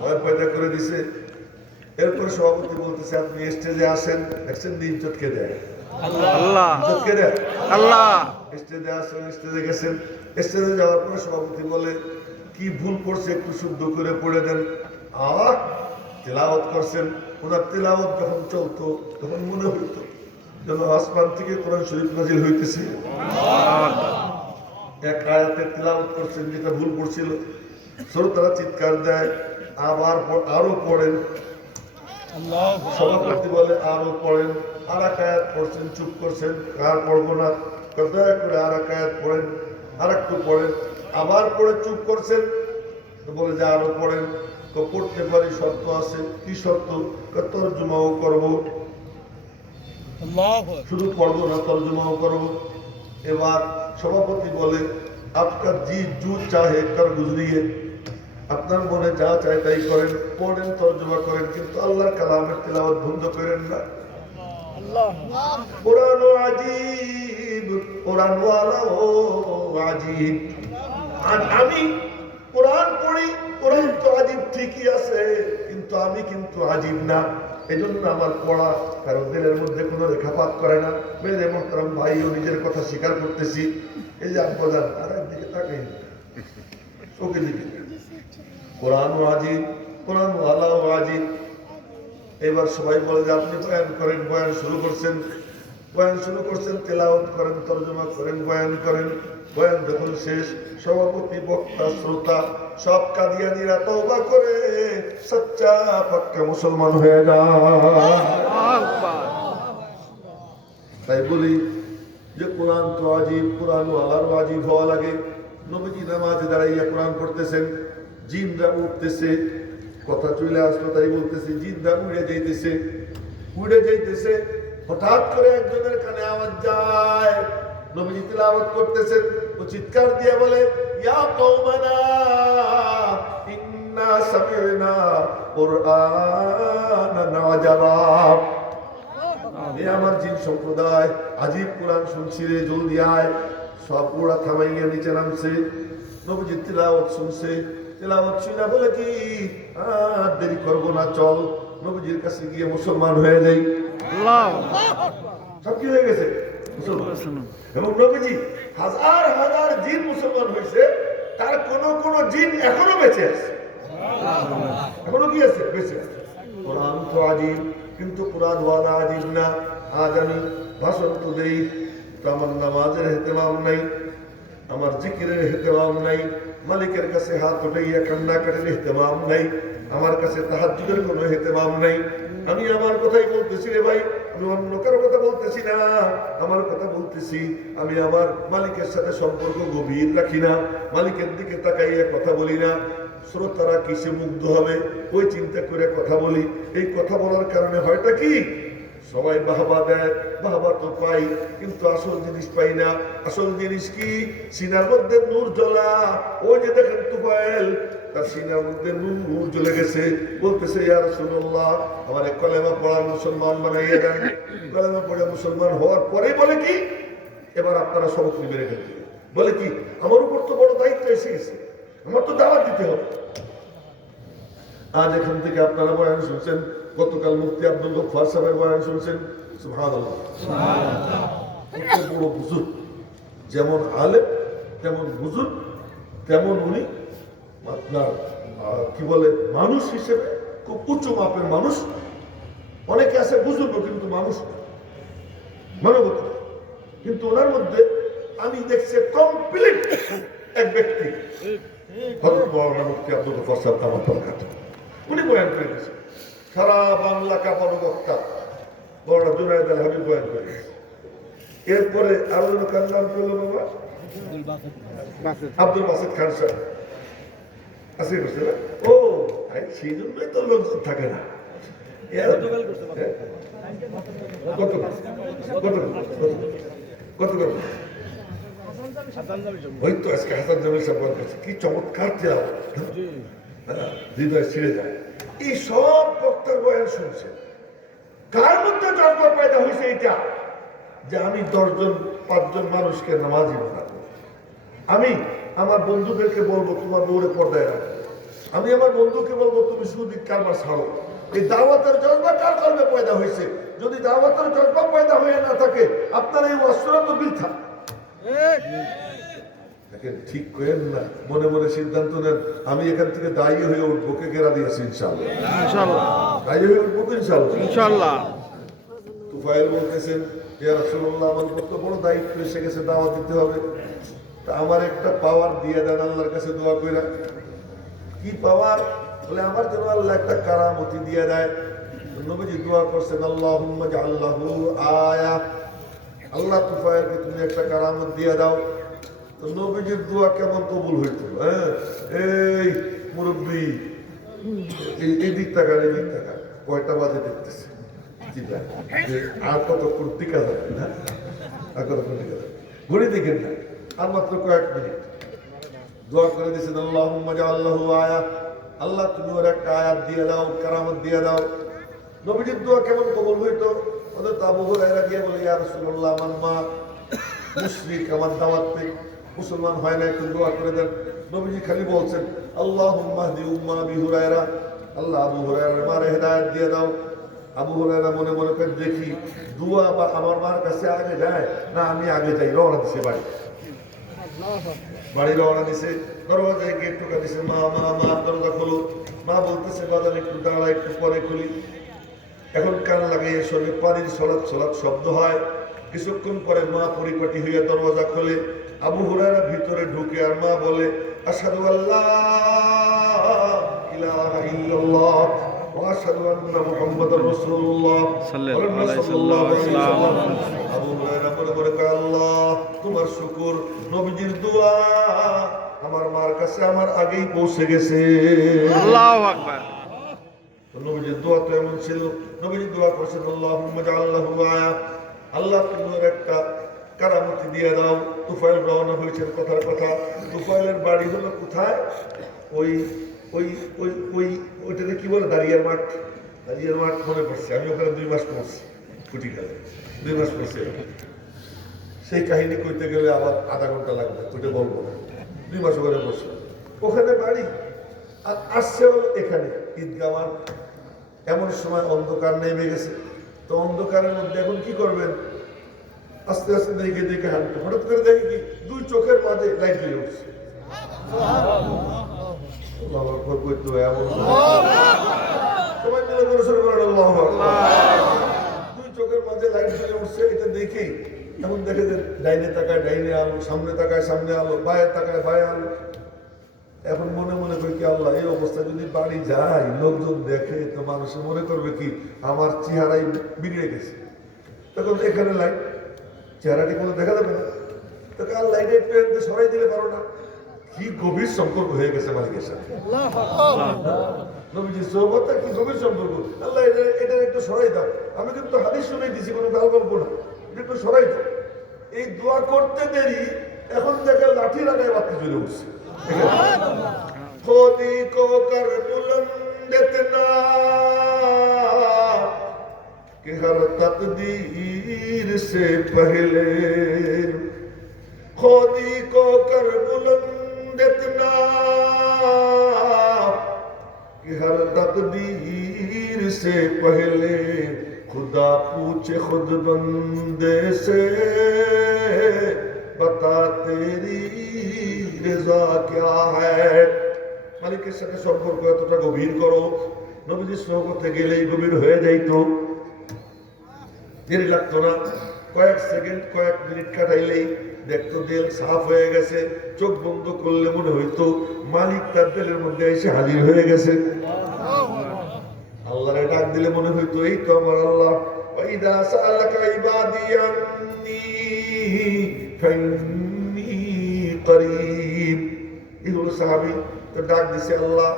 ভয় পয়দা করে দিছে। এরপর সভাপতি বলতেছে, আপনি স্টেজে আসেন। দেখছেন ইজ্জত কে দেয়? আল্লাহ। ইজ্জত কে দেয়? আল্লাহ। স্টেজে আসেন, স্টেজে গেছেন। স্টেজে যাওয়ার পরে সভাপতি বলে, কি ভুল করছে একটু শুদ্ধ করে পড়ে দেন। তেলাওয়াত করছেন। ওনার তেলাওয়াত যখন চলতো তখন মনে হইতো যেন আসমান থেকে কোরআন শরীফ নাজিল হইতেছে। এক আয়াতে তেলাওয়াত করছেন, যেটা ভুল করছিল, শ্রোতারা চিৎকার দেয়, আবার আরো পড়েন। সভাপতি বলে আরো পড়েন। আর এক আয়াত পড়ছেন, চুপ করছেন, আর পড়বো না, দয়া করে আর এক আয়াত পড়েন, আর একটু পড়েন। আবার পড়ে চুপ করছেন, বলে যে আরো পড়েন। তো পড়তে পারি, শর্ত আছে। কি শর্ত? তর্জমাও করবো, শুধু পড়বো না, তর্জমাও করবো। এবার সভাপতি বলে, আপনার জি জু চাহে কর গুজরিয়ে, আপনার মনে যা চায় তাই করেন, পড়েন, তর্জমা করেন, কিন্তু আল্লাহর কালামের তেলাওয়াত বন্ধ করেন না। কোরআন আজীব, কোরআনওয়ালাও আজীব। আর আমি কোরআন পড়ি, কোরআন তো আজীব ঠিকই আছে, কিন্তু আমি কিন্তু আজীব না। এই জন্য আমার পড়া কারণ দিলের মধ্যে কোনো রেখাপাত করে না। মেরে মোহতারাম ভাইও নিজের কথা স্বীকার করতেছি। এই যে আব্বাজান আর একদিকে তাকাই, চোখে দিকে কোরআন আজিব, কোরআন আল্লাহ আজিব। এবার সবাই বলে যে আপনি বয়ান করেন, বয়ান শুরু করছেন, বয়ান শুরু করছেন, তেলাওয়াত করেন, তরজমা করেন, বয়ান করেন। বয়ান যখন শেষ, সভাপতি, বক্তা, শ্রোতা সব কাদিয়ানীরা তওবা করে সচ্চা পাক্কা মুসলমান হয়ে যায়। তাই বলি যে কোরআন তো আজিব, কোরআন আল্লাহর আজিব হওয়া লাগে। নবীজি নামাজে দাঁড়াইয়া কোরআন পড়তেছেন, জিনরা উঠতেছে, কথা চলে আসলো তাই বলতেছে, জিনরা উড়ে যাইতেছে, উড়ে যাইতেছে। হঠাৎ করে একজনের কানে আওয়াজ যায়, নবীজি তিলাওয়াত করতেছেন, ও চিৎকার দিয়ে বলে, ইয়া কওমানা ইন্না সামি'না কুরআনান আজাবা। আমার জিন সম্প্রদায়, আজীব কোরআন শুনছি রে, জলদি আয়। সব ওরা থামাইয়া নিচে নামছে, নবীজি তিলাওয়াত শুনছে। তিলাওয়াত শুনে বলে কি, আর দেরি করবো না, চল নবীজির কাছে গিয়ে মুসলমান হয়ে যাই। সব কি হয়ে গেছে মুসলমান। এবং নবীজি হাজার হাজার জিন মুসলমান হয়েছে, তার কোন কোন জিন এখনো বেঁচে আছে, এখনো কি আছে, বেঁচে আছে। কোরআন তো আজিব, কিন্তু কোরআন ওয়ালা আজিব না। আজ আমি ভাষণ তো দেই, তো আমার নামাজের হেতেমাম নাই, আমার জিকিরের হেতেমাম নাই, মালিকের কাছে হাত উঠাইয়া কান্নাকাটির হেতেমাম নাই, আমার কাছে তাহাজ্জুদের কোনো হেতেমাম নাই। আমি আমার কথাই বলতেছি রে ভাই, আমি অন্য কারো কথা বলতেছি না, আমার কথা বলতেছি। আমি আমার মালিকের সাথে সম্পর্ক গভীর রাখি না, মালিকের দিকে তাকাইয়া কথা বলি না। শ্রোতারা কিসে মুগ্ধ হবে ওই চিন্তা করে কথা বলি। এই কথা বলার কারণে হয়টা কি, সবাই বাহবা দেয়, বাহবা তো পাই, কিন্তু আসল জিনিস পাই না। আসল জিনিস কি, সিনার মধ্যে নূর জ্বলা। ওই যে দেখেন তুফাইল, তার সিনার মধ্যে নূর জ্বলে গেছে, বলতেছে ইয়া রাসূলুল্লাহ আমার কলেমা পড়া মুসলমান বানাইয়া দেন। কলেমা পড়ে মুসলমান হওয়ার পরে বলে কি, এবার আপনারা সবক নিবেন এখান থেকে। বলে কি, আমার উপর তো বড় দায়িত্ব এসে গেছে, আমার তো দাওয়াত দিতে হবে। আজ এখান থেকে আপনারা বয়ান শুনছেন, গতকাল মুফতি আব্দুল গফফার সাহেবের বয়ান শুনছেন, সুবহানাল্লাহ। কত বড় বুজুর্গ, যেমন আলেম তেমন বুজুর্গ, তেমন উনি আপনার কি বলে মানুষ হিসেবে খুব উচ্চ মাপের মানুষ। অনেকে আছে বুজুর্গ কিন্তু মানুষ মানবতা, কিন্তু ওনার মধ্যে আমি দেখছি কমপ্লিট এক ব্যক্তি, মুফতি আব্দুল গফফার সাহেব আমার দরকার। উনি বয়ান করে গেছেন, সারা বাংলা কাঁপানো বক্তা বড় জুনায়েদ আল হাবিব বয়ান করে গেছে। এরপরে আরো কার নাম করলো বাবা, আব্দুল বাসিত খান সাহেব আছে করছে না। ও সেই জন্যই তো লোকজন থাকে না। ওই তো আজকে হাসান জামিল সাহেব বয়ান করছে, কি চমৎকার তেলাওয়াত, হৃদয় ছিঁড়ে যায়। এই সব বক্তার বয়ান শুনছে, কার মধ্যে জজ্বা পয়দা হয়েছে এটা, যে আমি 5জন মানুষকে নামাজি বানাবো। আমি আমার বন্ধুদেরকে বলবো তোমার দৌড়ে পর্দায় রাখো, আমি আমার বন্ধুকে বলবো তুমি সুদিক কারবার ছাড়ো। এই দাওয়াতের জজ্বা কার কর্মে পয়দা হয়েছে? যদি দাওয়াতের জজ্বা পয়দা হয়ে না থাকে, আপনার এই অস্ত্র তো বৃথা। ঠিক করেন না, মনে মনে সিদ্ধান্ত নেন, আমি এখান থেকে দায়ী হয়ে উঠবো। কে কেরা দিয়েছি ইনশাআল্লাহ, দায়ী হয়ে উঠবো ইনশাআল্লাহ। তুফাইল বলতেছেন, ইয়া রাসূলুল্লাহ আমার কত বড় দায়িত্ব এসে গেছে, দাওয়াত দিতে হবে। তা আমার একটা পাওয়ার দিয়ে দেন আল্লাহর কাছে দোয়া কইরা। কি পাওয়ার? বলে আমার যেন আল্লাহ একটা কারামতি দিয়ে দেয়। নবীজি দোয়া করছেন, আল্লাহুম্মা জাআল্লাহু আয়া, আল্লাহ তুফাইলকে তুমি একটা কারামত দিয়ে দাও। তো নবীজির দোয়া কেমন কবুল হইত? হ্যাঁ, এই মুরব্বী এই দিক টাকার, এই দিক টাকা কয়টা বাজে দেখতেছে, আর কতক্ষণ টিকা যাবে না, আর কতক্ষণ টিকা যাবে ঘড়ি দেখেন না, আর মাত্র কয়েক মিনিট। দোয়া করে দিয়েছেন, আল্লাহুম্মা জাআল্লাহু আয়া, আল্লাহ তুমি ওর একটা আয়াত দিয়ে দাও, কারামত দিয়ে দাও। নবীজির দোয়া কেমন কবুল হইতো? ওদের আবু হুরায়রা গিয়ে বলে, ইয়া রাসূলুল্লাহ আমার মা মুশরিক, আমার দাওয়াত মুসলমান হয় না, একটু দোয়া করে দেন। নবীজি খালি বলছেন আল্লাহুম্মা হদি উম্মা আবি হুরায়রা, আল্লাহ আবু হুরায়রার মারে হেদায়েত দিয়ে দাও। আবু হুরায়রা মনে মনে করে দেখি দুয়া বা আমার মার কাছে আগে যায় না আমি আগে যাই, রওনা দিছে বাড়ি রওনা দিছে, দরওয়াজায় গেট টোকা দিছে, মা মা মা দরজা খোলো। মা বলতেছে বাজার একটু দাঁড়া, একটু পরে খুলি। এখন কান লাগাইয়ে শোনে পানির সলাৎ সলাৎ শব্দ হয়। কিছুক্ষণ পরে মা পরিপাটি হইয়া দরওয়াজা খোলে। আবু হুরায়রা ভিতরে ঢুকে আর মা বলে আশহাদু আল্লাহ ইলাহা ইল্লাল্লাহ ওয়া আশহাদু আন্না মুহাম্মাদার রাসূলুল্লাহ সাল্লাল্লাহু আলাইহি ওয়াসাল্লাম। আবু হুরায়রা মনে মনে কয় আল্লাহ তোমার শুকর, নবীজির দোয়া আমার মার কাছে আমার আগেই পৌঁছে গেছে। আল্লাহু আকবার। নবীজির দোয়া তো এমন ছিল, নবীজি দোয়া করেছেন আল্লাহুম্মা জাআল্লাহু আয়া, আল্লাহ তুমি একটা কারামতি দিয়ে দাও। তুফাইল রওনা হয়েছেন, কথার কথা। তুফাইলের বাড়ি হলো কোথায়? ওই ওই ওই ওই ওইটাতে কি বলে দাঁড়িয়ার মাঠ। দাঁড়িয়ার মাঠ মনে পড়ছে, আমি ওখানে 2 মাস পড়ছি, কুটিকালে 2 মাস পড়ছি। সেই কাহিনী কইতে গেলে আবার আধা ঘন্টা লাগবে, ওইটা বলবো না। 2 মাস ওখানে বসে ওখানে বাড়ি আর আসছে হলো এখানে ঈদগাহ মাঠ। এমন সময় অন্ধকার নেমে গেছে, তো অন্ধকারের মধ্যে এখন কি করবেন? আস্তে আস্তে দেখে দেখে হাঁটতে, হঠাৎ করে দেখি কি 2 চোখের মাঝে লাইট জ্বলে উঠছে। সবাই মিলে করে শুরু করেন আল্লাহু আকবার। 2 চোখের মাঝে লাইট জ্বলে উঠছে, এটা দেখেই এখন দেখে যে ডাইনে তাকায় ডাইনে আলো, সামনে তাকায় সামনে আলো, বায়ে তাকায় বায়ে আলো। এখন মনে মনে করি কি আল্লাহ এই অবস্থায় যদি বাড়ি যাই, লোকজন দেখে তো মানুষে মনে করবে কি আমার চেহারাই বিগড়ে গেছে। তখন এখানে লাইট, চেহারাটি কোনো দেখা যাবে না, তোকে আর লাইটের ট্রেনকে সরাই দিলে পারো না। কি গভীর সম্পর্ক হয়ে গেছে মালিকের সাথে। নবীজির সোহবতটা কি গভীর সম্পর্ক। আল্লাহ এটা একটু সরাই দাও, আমি কিন্তু হাদিস শুনে দিছি, কোনো গাল গল্প না, এটা একটু সরাই দাও। এই দোয়া করতে দেরি, এখন দেখে লাঠি লাগায় বাতি জ্বলে উঠছে। खोदी को कर बुलंद इतना कि हर तकदीर से पहले, खोदी को कर बुलंद इतना कि हर तकदीर से पहले खुदा पूछे खुद बंदे से बता तेरी রেজা क्या है। মালিকের সাথে সম্পর্ক এতটা গভীর করো, নবীজির সঙ্গ করতে গেলেই গভীর হয়ে যাইতো, দেরি লাগতো না। কয়েক সেকেন্ড কয়েক মিনিট কাটাইলেই দেখতো দিল সাফ হয়ে গেছে। চোখ বন্ধ করলে মনে হইতো মালিক তার দিলের মধ্যে এসে হাজির হয়ে গেছে। আল্লাহরে ডাক দিলে মনে হইতো এই তো আমার আল্লাহ। ওয়াইদা সাআলাকা ইবাদি আন্নী ফাইন্নী করিব। এই হলো সাহাবী, তো ডাক দিছে আল্লাহ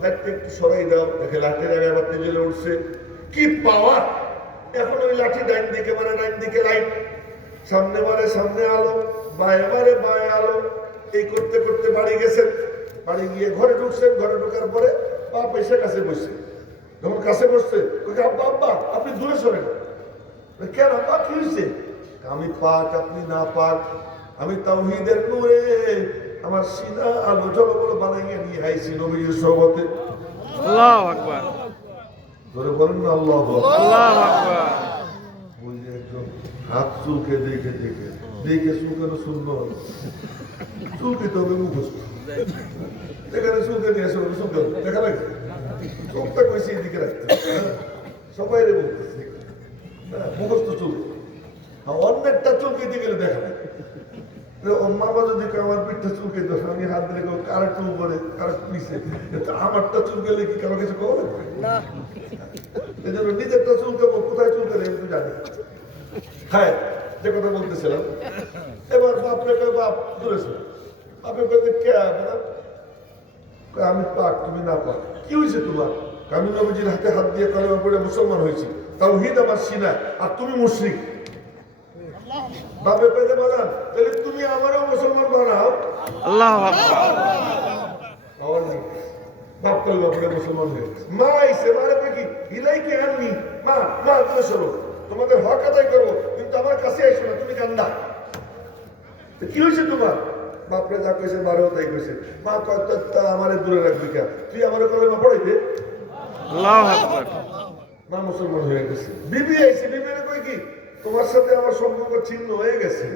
লাইটটা একটু সরাই দাও। দেখে লাঠির আগে বাতি জ্বলে উঠছে। কি পাওয়ার! এখন ওই লাঠি ডাইন দিকে মারে ডাইন দিকে লাইট, সামনে মারে সামনে আলো, বায়ে মারে বায়ে আলো। এই করতে করতে বাড়ি গেছেন। বাড়ি গিয়ে ঘরে ঢুকছেন। ঘরে ঢোকার পরে বাপ এসে কাছে বসছে। যখন কাছে বসছে আব্বা আব্বা আপনি দূরে সরেন। কেন আব্বা কি হয়েছে? আমি পাক আপনি না পাক, আমি তাওহীদের নূরে আমার সিনা আলো জলবল বানাইয়া নিয়ে আইছি নবীর সোহবতে। আল্লাহু আকবার। ধরে বলেন না আল্লাহু আকবার। আল্লাহু আকবার। ওই যে একজন হাত চুলকে দেখে দেখে দেখে চুলকানো শূন্য, চুলকে হবে মুখস্থ। এখানে চুলকে নিয়ে আসে চুলকে দেখা লাগে, চোখটা কইছে এদিকে রাখতে, সবাই রে বলতেছে মুখস্থ চুল। অন্যেরটা চুলকে গেলে দেখা লাগে। মামা যদি আমার পিঠটা চুলকে দোষ, আমি হাত দিলে কারো চুল করে কারো পিছে, আমারটা চুল গেলে কি কারো কিছু কবে না। এই জন্য নিজেরটা চুলকে কোথায় চুলকে দেয় একটু জানি। হ্যাঁ, যে কথা বলতেছিলাম, এবার বাপরে বাপ ধরেছে, বাপে কে আমি পাক তুমি না পাক। কি হয়েছে তোমার? আমি নবীজির হাতে হাত দিয়ে কালেমা পড়ে মুসলমান হয়েছি, তাওহীদ আমার সিনায়, আর তুমি মুশরিক। বাপে পেতে বানান, তাহলে তুমি আমারও মুসলমান বানাও। আল্লাহু আকবার। বাপ কালেমা পড়ে মুসলমান হয়ে মা আইসে, মারে কি ইলাইকে আননি, মা মা তুমি শোনো, তোমাদের হক আদায় করবো, কিন্তু আমার কাছে আইসো না, তুমি কান্দা। কি হয়েছে তোমার? বাপরে যা কইছে মারেও তাই কইছে। মা কয় তা আমারে দূরে রাখবি কে, তুই আমারে কলেমা পড়াইবে। আল্লাহু আকবার। মা মুসলমান হয়ে গেছে। বিবি আইছে, বিবিরে কই কি তোমার সাথে আমার সম্পর্ক ছিন্ন হয়ে গেছে,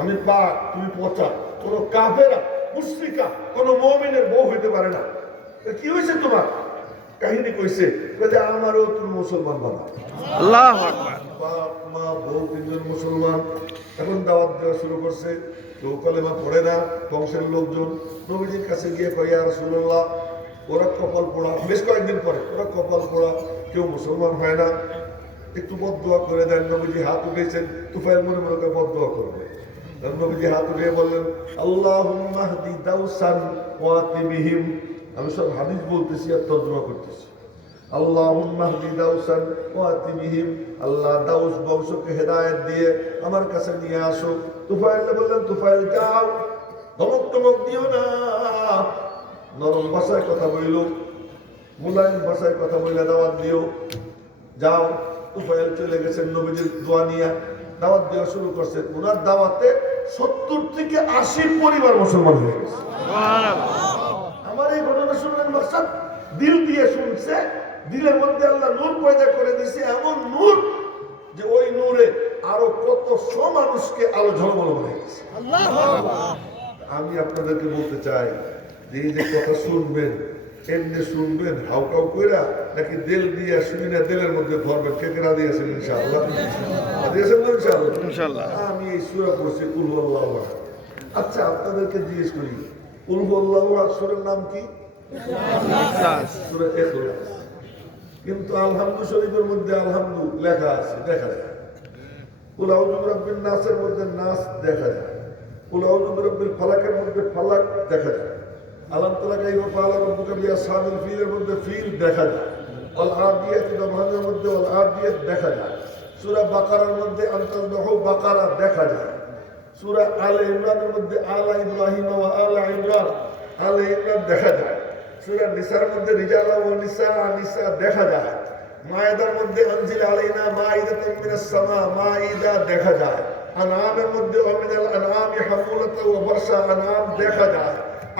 আমি পাক তুমি পচা, কোন কাফেরা মুশরিকা কোন মুমিনের বউ হইতে পারে না। কি হয়েছে তোমার? কাহিনী কইছে যে আমারও তুমি মুসলমান বাবা। আল্লাহু আকবার। বাপ মা বউ তিনজন মুসলমান। এখন দাওয়াত দেওয়া শুরু করছে। কেউ কলেমা পড়ে না, বংশের লোকজন নবীজির কাছে গিয়ে কয় ইয়া রাসূলুল্লাহ, ওরা কপাল পোড়া। বেশ কয়েকদিন পরে ওরা কপাল পোড়া, কেউ মুসলমান হয় না, একটু বদদোয়া করে দেন। নবীজি হাত উঠেছেন, তুফাইল মনে মনে করে বদদোয়া করবে। নবীজি হাত উঠিয়ে বললেন আল্লাহুম্মা হদি দাউসান ওয়া আতিবিহিম। আমি সব হাদিস বলতেছি আর তর্জমা করতেছি। আল্লাহুম্মা হদি দাউসান ওয়া আতিবিহিম, আল্লাহ দাউস বংশকে হেদায়েত দিয়ে আমার কাছে নিয়ে আসো। তুফাইল বললেন তুফাইল যাও, ধমক টমক দিও না, নরম ভাষায় কথা বইল, মুলায়ম ভাষায় কথা বইলে দাওয়াত দিও, যাও। তুফাইল চলে গেছেন নবীজির দোয়া নিয়ে, দাওয়াত দেওয়া শুরু করছে। ওনার দাওয়াতে 70 থেকে 80 পরিবার মুসলমান হয়ে গেছে। আমার এই ঘটনা শুনলেন মাকসাদ দিল দিয়ে শুনছে, দিলের মধ্যে আল্লাহ নূর পয়দা করে দিয়েছে, এমন নূর যে ওই নূরে আরো কত শো মানুষকে আলো ঝলমল হয়ে গেছে। আমি আপনাদেরকে বলতে চাই যে এই যে কথা শুনবেন, এমনি শুনবেন হাউকাউ কইরা নাকি দেল দিয়ে শুনি না দেলের মধ্যে ভরবেন? কে কেনা দিয়েছেন? ইনশাআল্লাহ দিয়েছেন তো ইনশাআল্লাহ। ইনশাআল্লাহ আমি এই সূরা পড়ছি কুল হুয়াল্লাহু আহাদ। আচ্ছা আপনাদেরকে জিজ্ঞেস করি, কুল হুয়াল্লাহু আহাদ সূরার নাম কি? সূরা ইখলাস। কিন্তু আলহামদু শরীফের মধ্যে আলহামদু লেখা আছে, দেখা যায়। কুল আউযু বিরাব্বিন নাসের মধ্যে নাস দেখা যায়। কুল আউযু বিরাব্বিল ফালাকের মধ্যে ফালাক দেখা যায়। আলাম তারা কাইফা ফাআলা রাব্বুকা বিআসহাবিল ফিলের মধ্যে ফিল দেখা যায়। ওয়াল আদিয়াত দমহানের মধ্যে ওয়াল আদিয়াত দেখা যায়। সূরা বাকারার মধ্যে আনতাজবাহু বাকারা দেখা যায়। সূরা আলে ইমরানের মধ্যে আলা ইব্রাহিম ওয়া আলা ইমরান, আলে ইমরান দেখা যায়। সূরা নিসার মধ্যে রিজালা ওয়া নিসা, নিসা দেখা যায়। মায়েদার মধ্যে আনজিল আলাইনা মাইদাতাম মিনাস সামা, মাইদা দেখা যায়। আনআমের মধ্যে ওয়ামিনাল আনআমি হামুলাতা ওয়া বারসা, আনআম দেখা যায়।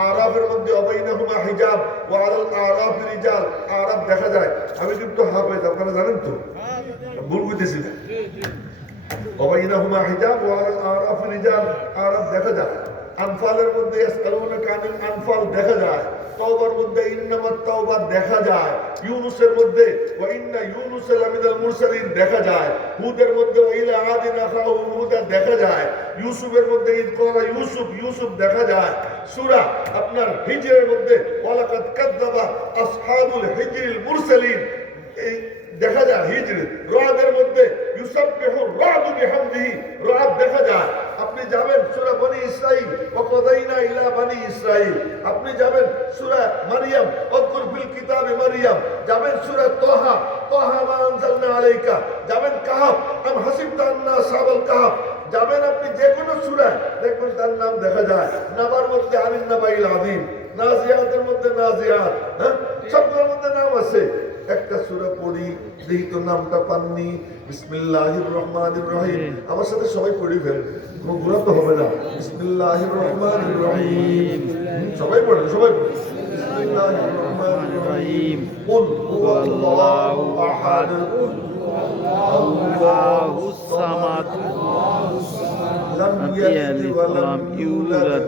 আরাফের মধ্যে অবাইনাহুমা হিজাব ওয়া আলাল আরাফ রিজাল, আরাফ দেখা যায়। আমি কিন্তু হাফেজ, আপনারা জানেন তো, ভুল বুঝতেছি না। অবাইনাহুমা হিজাব ওয়া আলাল আরাফ রিজাল, আরাফ দেখা যায়। আনফালের মধ্যে ইয়াসআলুনাকা আনিল আনফাল দেখা যায়। তাওবার মধ্যে ইন্নামাত তাওবা দেখা যায়। ইউনূসের মধ্যে ওয়া ইন্না ইউনূসা লামিনাল মুরসালিন দেখা যায়। হুদের মধ্যে ওয়া ইলা আদিন আখাহুম হুদা দেখা যায়। ইউসুফের মধ্যে ইদ ক্বালা ইউসুফ, ইউসুফ দেখা যায়। সূরা আপনার হিজরের মধ্যে ওয়ালাকাদ কাযযাবা আসহাবুল হিজরিল মুরসালিন এই দেখা যায়। হিজর রাদের মধ্যে ইউসাব্বিহু রাদু বিহামদিহি, রাদ দেখা যায়। আপনি যাবেন সূরা বনি ইসরাঈল ওয়া কাযাইনা ইলা বনি ইসরাঈল, আপনি যাবেন সূরা মারইয়াম ওয়াযকুর ফিল কিতাবে মারইয়াম, যাবেন সূরা তাহা তাহা মা আনজালনা আলাইকা, যাবেন কাহফ আম হাসিবতা আন্না আসহাবাল কাহফ, যাবেন আপনি যে কোনো সূরা দেখবেন তার নাম দেখা যায়। নাবার মধ্যে আমিন নাবাইল আযীম, নাজিয়াতের মধ্যে নাজিয়াত, হ্যাঁ সবগুলোর মধ্যে নাম আছে। একটা সূরা পড়ি, দেখি তো নামটা পাননি। বিসমিল্লাহির রহমানির রহিম, আমার সাথে সবাই পড়ি ফেলবে, কোনো গুনাহ তো হবে না। বিসমিল্লাহির রহমানির রহিম, সবাই পড়ে, সবাই পড়ে। বিসমিল্লাহির রহমানির রহিম, কুল হুয়াল্লাহু আহাদ, আল্লাহুস সামাদ, লাম ইয়ালিদ ওয়া লাম ইউলাদ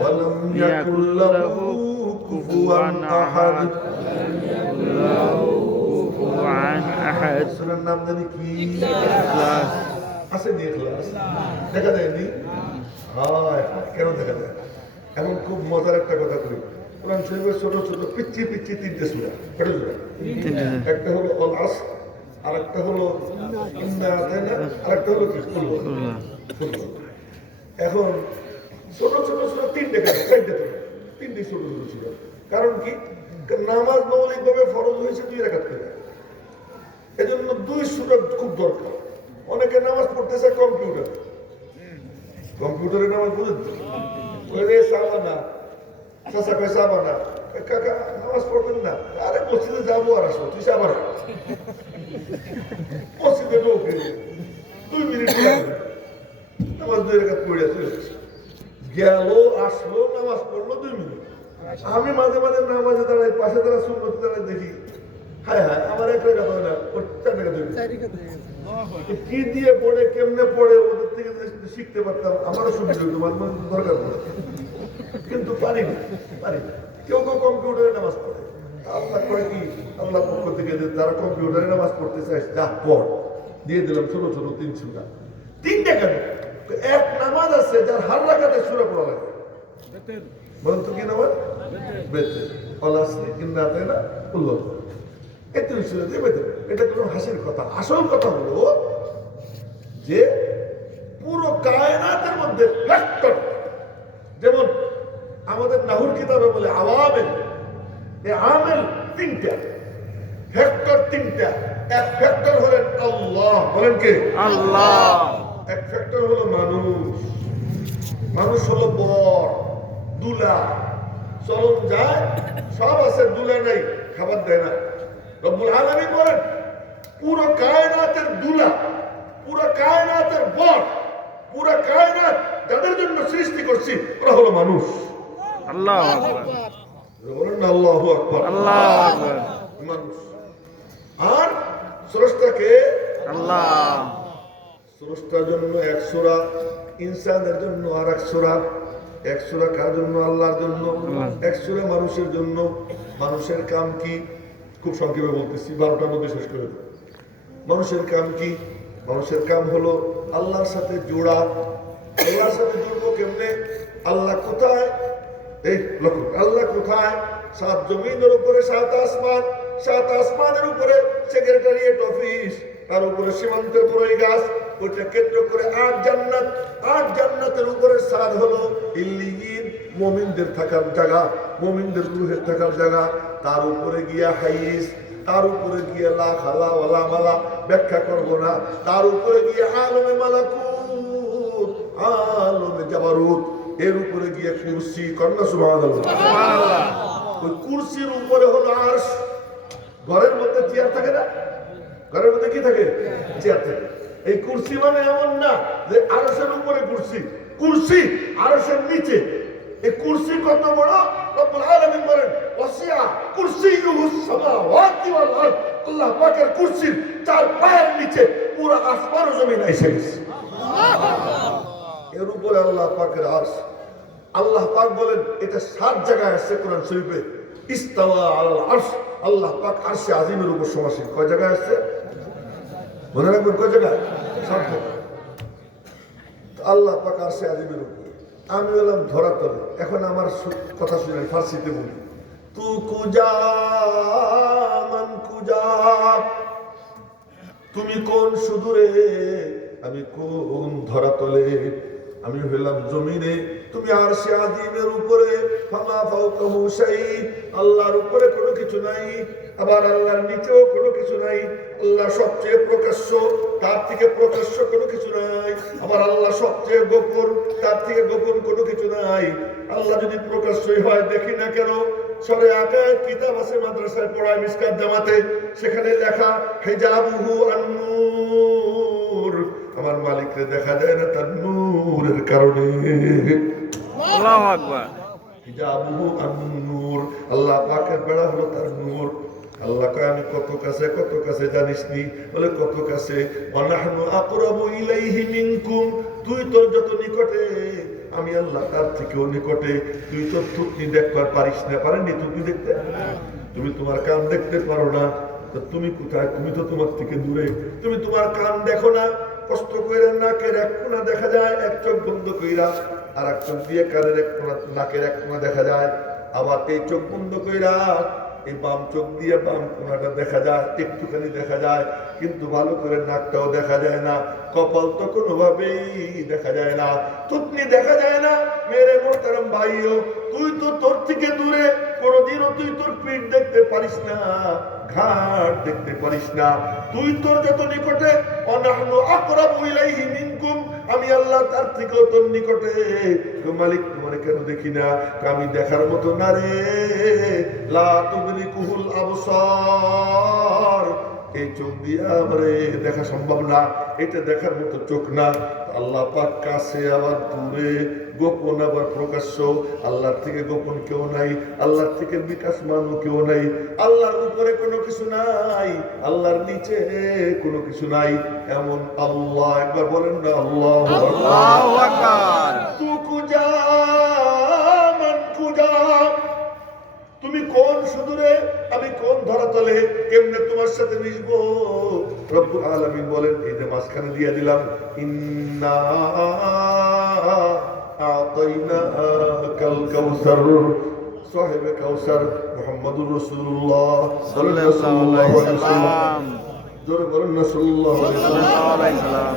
ওয়া লাম ইয়াকুল লাহু কুফুয়ান আহাদ। সূরার নাম জানি কি? ইখলাস। আছে নি ইখলাস? দেখা যায়নি? হায় কেন দেখা যায়? এমন খুব মজার একটা কথা করি, কোরআন শরীফের ছোট ছোট পিচ্ছি পিচ্ছি 3টে সূরা, কত সূরা? একটা হলো আল আসর, আরেকটা হলো ইন্না আতাইনা, আরেকটা হলো কি? কুল হুয়াল্লাহ। এখন ছোট ছোট সূরা 3টে কেন? 4টে তো, 3টে ছোট ছোট সূরা। কারণ কি? নামাজ মৌলিকভাবে ফরজ হয়েছে 2 রাকাত করে, এজন্য 2 সূরা খুব দরকার। অনেকে নামাজ পড়তেছে কম্পিউটারে নামাজ বুঝেন তো, ওরে সাবানা চাচা কয় সাবানা, কাকা নামাজ পড়বেন না? আরে মসজিদে যাবো আর আসবো, তুই সাবানা মসজিদে ঢোকে 2 মিনিট লাগবে, নামাজ 2 রাকাত পড়ে চলে গেছে। গেল আসলো নামাজ পড়লো 2 মিনিট। আমি মাঝে মাঝে নামাজে দাঁড়াই, পাশে দাঁড়া সুন্নতে দাঁড়াই, দেখি হায় হায় আমার 1 রাকাত হয় না, ওর 4 রাকাত হয়ে গেছে। কি দিয়ে পড়ে কেমনে পড়ে ওদের থেকে যদি শিখতে পারতাম আমারও সুবিধা হতো, মাঝে মাঝে দরকার পড়ে, কিন্তু পারি না। কেউ কেউ কম্পিউটারে নামাজ পড়ে, আল্লাহ করে কি আল্লাহ পক্ষ থেকে যে যারা কম্পিউটারে নামাজ পড়তে চায় যা পড়, দিয়ে দিলাম ছোট ছোট 3 সূরা। 3টা কেন? এক নামাজ আছে যার হার রাকাতে সূরা পড়া লাগে। বলুন তো কি নামাজ? বেতের অলাসলি কিন্না তাই না উল্লাহ, এত সূরা দিয়ে বেতের। এটা কোনো হাসির কথা। আসল কথা হলো যে পুরো কায়নাতের মধ্যে ফ্যাক্টর, যেমন আমাদের নাহুর কিতাবে বলে আওয়ামেল, এই আমেল 3টা, ফ্যাক্টর 3টা। এক ফ্যাক্টর হলেন আল্লাহ, বলেন কে? আল্লাহ। এক ফ্যাক্টর হলো মানুষ, মানুষ হলো বর, দুলা, চলন যায় সব আছে, দুলা নাই, খাবার দেয় না। রব্বুল আলামিন বলেন পুরো কায়নাতের দুলা, পুরো কায়নাতের বর, পুরো কায়নাত যাদের জন্য সৃষ্টি করছি ওরা হলো মানুষ। আল্লাহু আকবার। বলেন না আল্লাহু আকবার। আল্লাহু আকবার। মানুষ আর স্রষ্টাকে আল্লাহ। স্রষ্টার জন্য 1 সূরা, ইনসানের জন্য আর 1 সূরা। 1 সূরা কার জন্য? আল্লাহর জন্য। 1 সূরা মানুষের জন্য। মানুষের কাম কি? খুব সংক্ষেপে বলতেছি, 12টার মধ্যে শেষ করে দেব। মানুষের কাম কি? মানুষের কাম হলো আল্লাহর সাথে জোড়া। আল্লাহর সাথে জুড়বো কেমনে? আল্লাহ কোথায়? এই লক্ষ্য, আল্লাহ কোথায়? 7 জমিনের উপরে 7 আসমান, 7 আসমানের উপরে সেক্রেটারিয়েট অফিস, তার উপরে সীমান্তের বড়ই গাছ, ওইটা কেন্দ্র করে 8 জান্নাত। 8 জান্নাতের উপরে সাদ হলো ইল্লিয়িন, মুমিনদের থাকার জায়গা, মুমিনদের রূহের থাকার জায়গা। তার উপরে গিয়া হাইস, তার উপরে গিয়ে লা খালা ওয়ালা মালা, ব্যাখ্যা করব না। তার উপরে গিয়ে আলমে মালাকুত, আলমে জাবারুত, এর উপরে গিয়ে কুরসি। কন্যা সুবহানাল্লাহ। ওই কুরসির উপরে হলো আরশ। ঘরের মধ্যে চেয়ার থাকে না? ঘরের মধ্যে কি থাকে? চেয়ার থাকে। এই কুরসি মানে এমন না যে আরশের উপরে কুরসি, কুরসি আরশের নিচে। এই কুরসি কত বড়? রব্বুল আলামিন বলেন ওয়াসিয়া কুরসিয়ুহুস সামাওয়াতি ওয়াল আরদ। আল্লাহ পাকের কুরসির 4 পায়ের নিচে পুরো আসমান ও জমিন এসে গেছে। এর উপরে আল্লাহ পাকের আরশ। আল্লাহ পাক বলেন এটা 7 জায়গায় আছে কোরআন শরীফে, ইস্তাওয়া আলাল আরশ। আল্লাহ পাক আরশে আজিমের উপর সমাসীন। কয় জায়গায় আছে মনে রাখবেন? কয় জায়গায়? 7 জায়গায়। আল্লাহ পাক আরশে আজিমের উপর। আমি বললাম ধরাতলে। এখন আমার কথা শুনে ফার্সিতে বলি, তু কুজা মান কুজা, তুমি কোন সুদূরে, আমি কোন ধরাতলে। আমি হইলাম জমিনে, তুমি আরশে আজিমের উপরে। ফামা ফাওকাহু শাই, আল্লাহর উপরে কোনো কিছু নাই, আবার আল্লাহর নিচেও কোনো কিছু নাই। আল্লাহ সবচেয়ে প্রকাশ্য, তার থেকে প্রকাশ্য কোনো কিছু নাই। আবার আল্লাহ সবচেয়ে গোপন, তার থেকে গোপন কোনো কিছু নাই। আল্লাহ যদি প্রকাশ্যই হয় দেখি না কেন? সরে আকায়েত কিতাব আছে মাদ্রাসায় পড়ায়, মিসকাত জামাতে, সেখানে লেখা হিজাবুহু আন-নূর। আমার মালিককে দেখা যায় না তার নূরের কারণে। আল্লাহু আকবার। হিজাবুহু আন-নূর, আল্লাহ পাকের বেড়া হলো তার নূর। আল্লাহ কয় আমি কত কাছে, কত কাছে জানিস নি? বলে কত কাছে? ওয়ানাহনু আকরাবু ইলাইহি মিনকুম, তুই তোর যত নিকটে আমি আল্লাহ তার থেকেও নিকটে। তুই তোর থুতনি দেখতে পারিস না, পারেননি থুতনি দেখতে? তুমি তোমার কান দেখতে পারো না, তো তুমি কোথায়? তুমি তো তোমার থেকে দূরে। তুমি তোমার কান দেখো না, কষ্ট কইরা নাকের 1 কোণা দেখা যায়, 1 চোখ বন্ধ কইরা, আর 1 চোখ দিয়ে কানের 1 কোণা, নাকের 1 কোণা দেখা যায়। আবার এই চোখ বন্ধ কইরা এই বাম চোখ দিয়ে বাম কোণাটা দেখা যায়, একটুখানি দেখা যায়, কিন্তু ভালো করে নাকটাও দেখা যায় না, কপাল তো কোনোভাবেই দেখা যায় না, থুতনি দেখা যায় না। মেরে মোহতারাম ভাইও, তুই তো তোর থেকে দূরে, কোনোদিনও তুই তোর পিঠ দেখতে পারিস না, ঘাট দেখতে পারিস না। তুই তোর যত নিকটে, অনাহনু আকরাবু ইলাইহি মিনকুম, আমি আল্লাহ তার থেকেও তোর নিকটে। মালিক তোমার কেন দেখি না? আমি দেখার মতো না রে। লা তুদরিকুহুল আবসার, এই চোখ দিয়ে আমারে দেখা সম্ভব না, এটা দেখার মতো চোখ না। আল্লাহ পাক কাছে আবার দূরে, গোপন আবার প্রকাশ্য। আল্লাহর থেকে গোপন কেউ নাই, আল্লাহর থেকে বিকাশমান কেউ নাই। আল্লাহর উপরে কোনো কিছু নাই, আল্লাহর নিচে কোনো কিছু নাই, এমন আল্লাহ। একবার বলেন না আল্লাহু আল্লাহু আকবার। তু কুজা মান কুজা, তুমি কোন সুদূরে, আমি কোন ধরাতলে, কেমনে তোমার সাথে মিশবো? রব্বুল আলামিন বলেন, এই যে মাঝখানে দিয়ে দিলাম, ইন্না আতাইনাকাল কাউসার, সাহেবে কাউসার মুহাম্মদুর রাসূলুল্লাহ সাল্লাল্লাহু আলাইহি ওয়াসাল্লাম। জোরে বলেন না সাল্লাল্লাহু আলাইহি ওয়াসাল্লাম।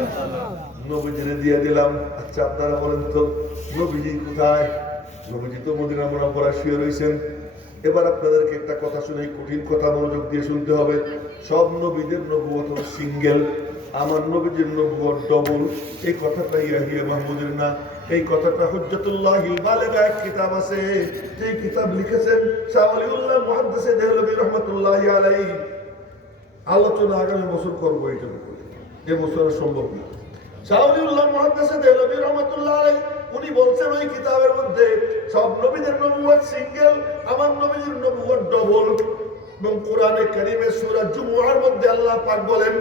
নবীজিরে দিয়ে দিলাম। আচ্ছা আপনারা বলেন তো, নবীজি কোথায়? নবীজি তো মদিনা মুনাওয়ারায় শুয়ে রয়েছেন। এবার আপনাদেরকে একটা কথা শুনে, কঠিন কথা মনোযোগ দিয়ে শুনতে হবে। সব নবীদের নবুয়ত সিঙ্গেল, আমার নবীজির নবুয়ত ডবল। এই কথাটা ইয়াহিয়া মাহমুদের না, এই কথাটা হুজ্জাতুল্লাহিল বালিগা এক কিতাব আছে, যে কিতাব লিখেছেন শাহ ওলিউল্লাহ মুহাদ্দিসে দেহলভী রাহমাতুল্লাহি আলাইহি। আলোচনা আগামী বছর করবো, এটা এ বছর সম্ভব না। শাহ ওলিউল্লাহ মুহাদ্দিসে দেহলভী রাহমাতুল্লাহি আলাইহি উনি বলছেন ওই কিতাবের মধ্যে সব নবীদের নবুয়ত সিঙ্গেল, আমার নবীর নবুয়ত ডবল। এবং কোরআনে কারীমে সূরা জুমুআর মধ্যে আল্লাহ পাক বলেন,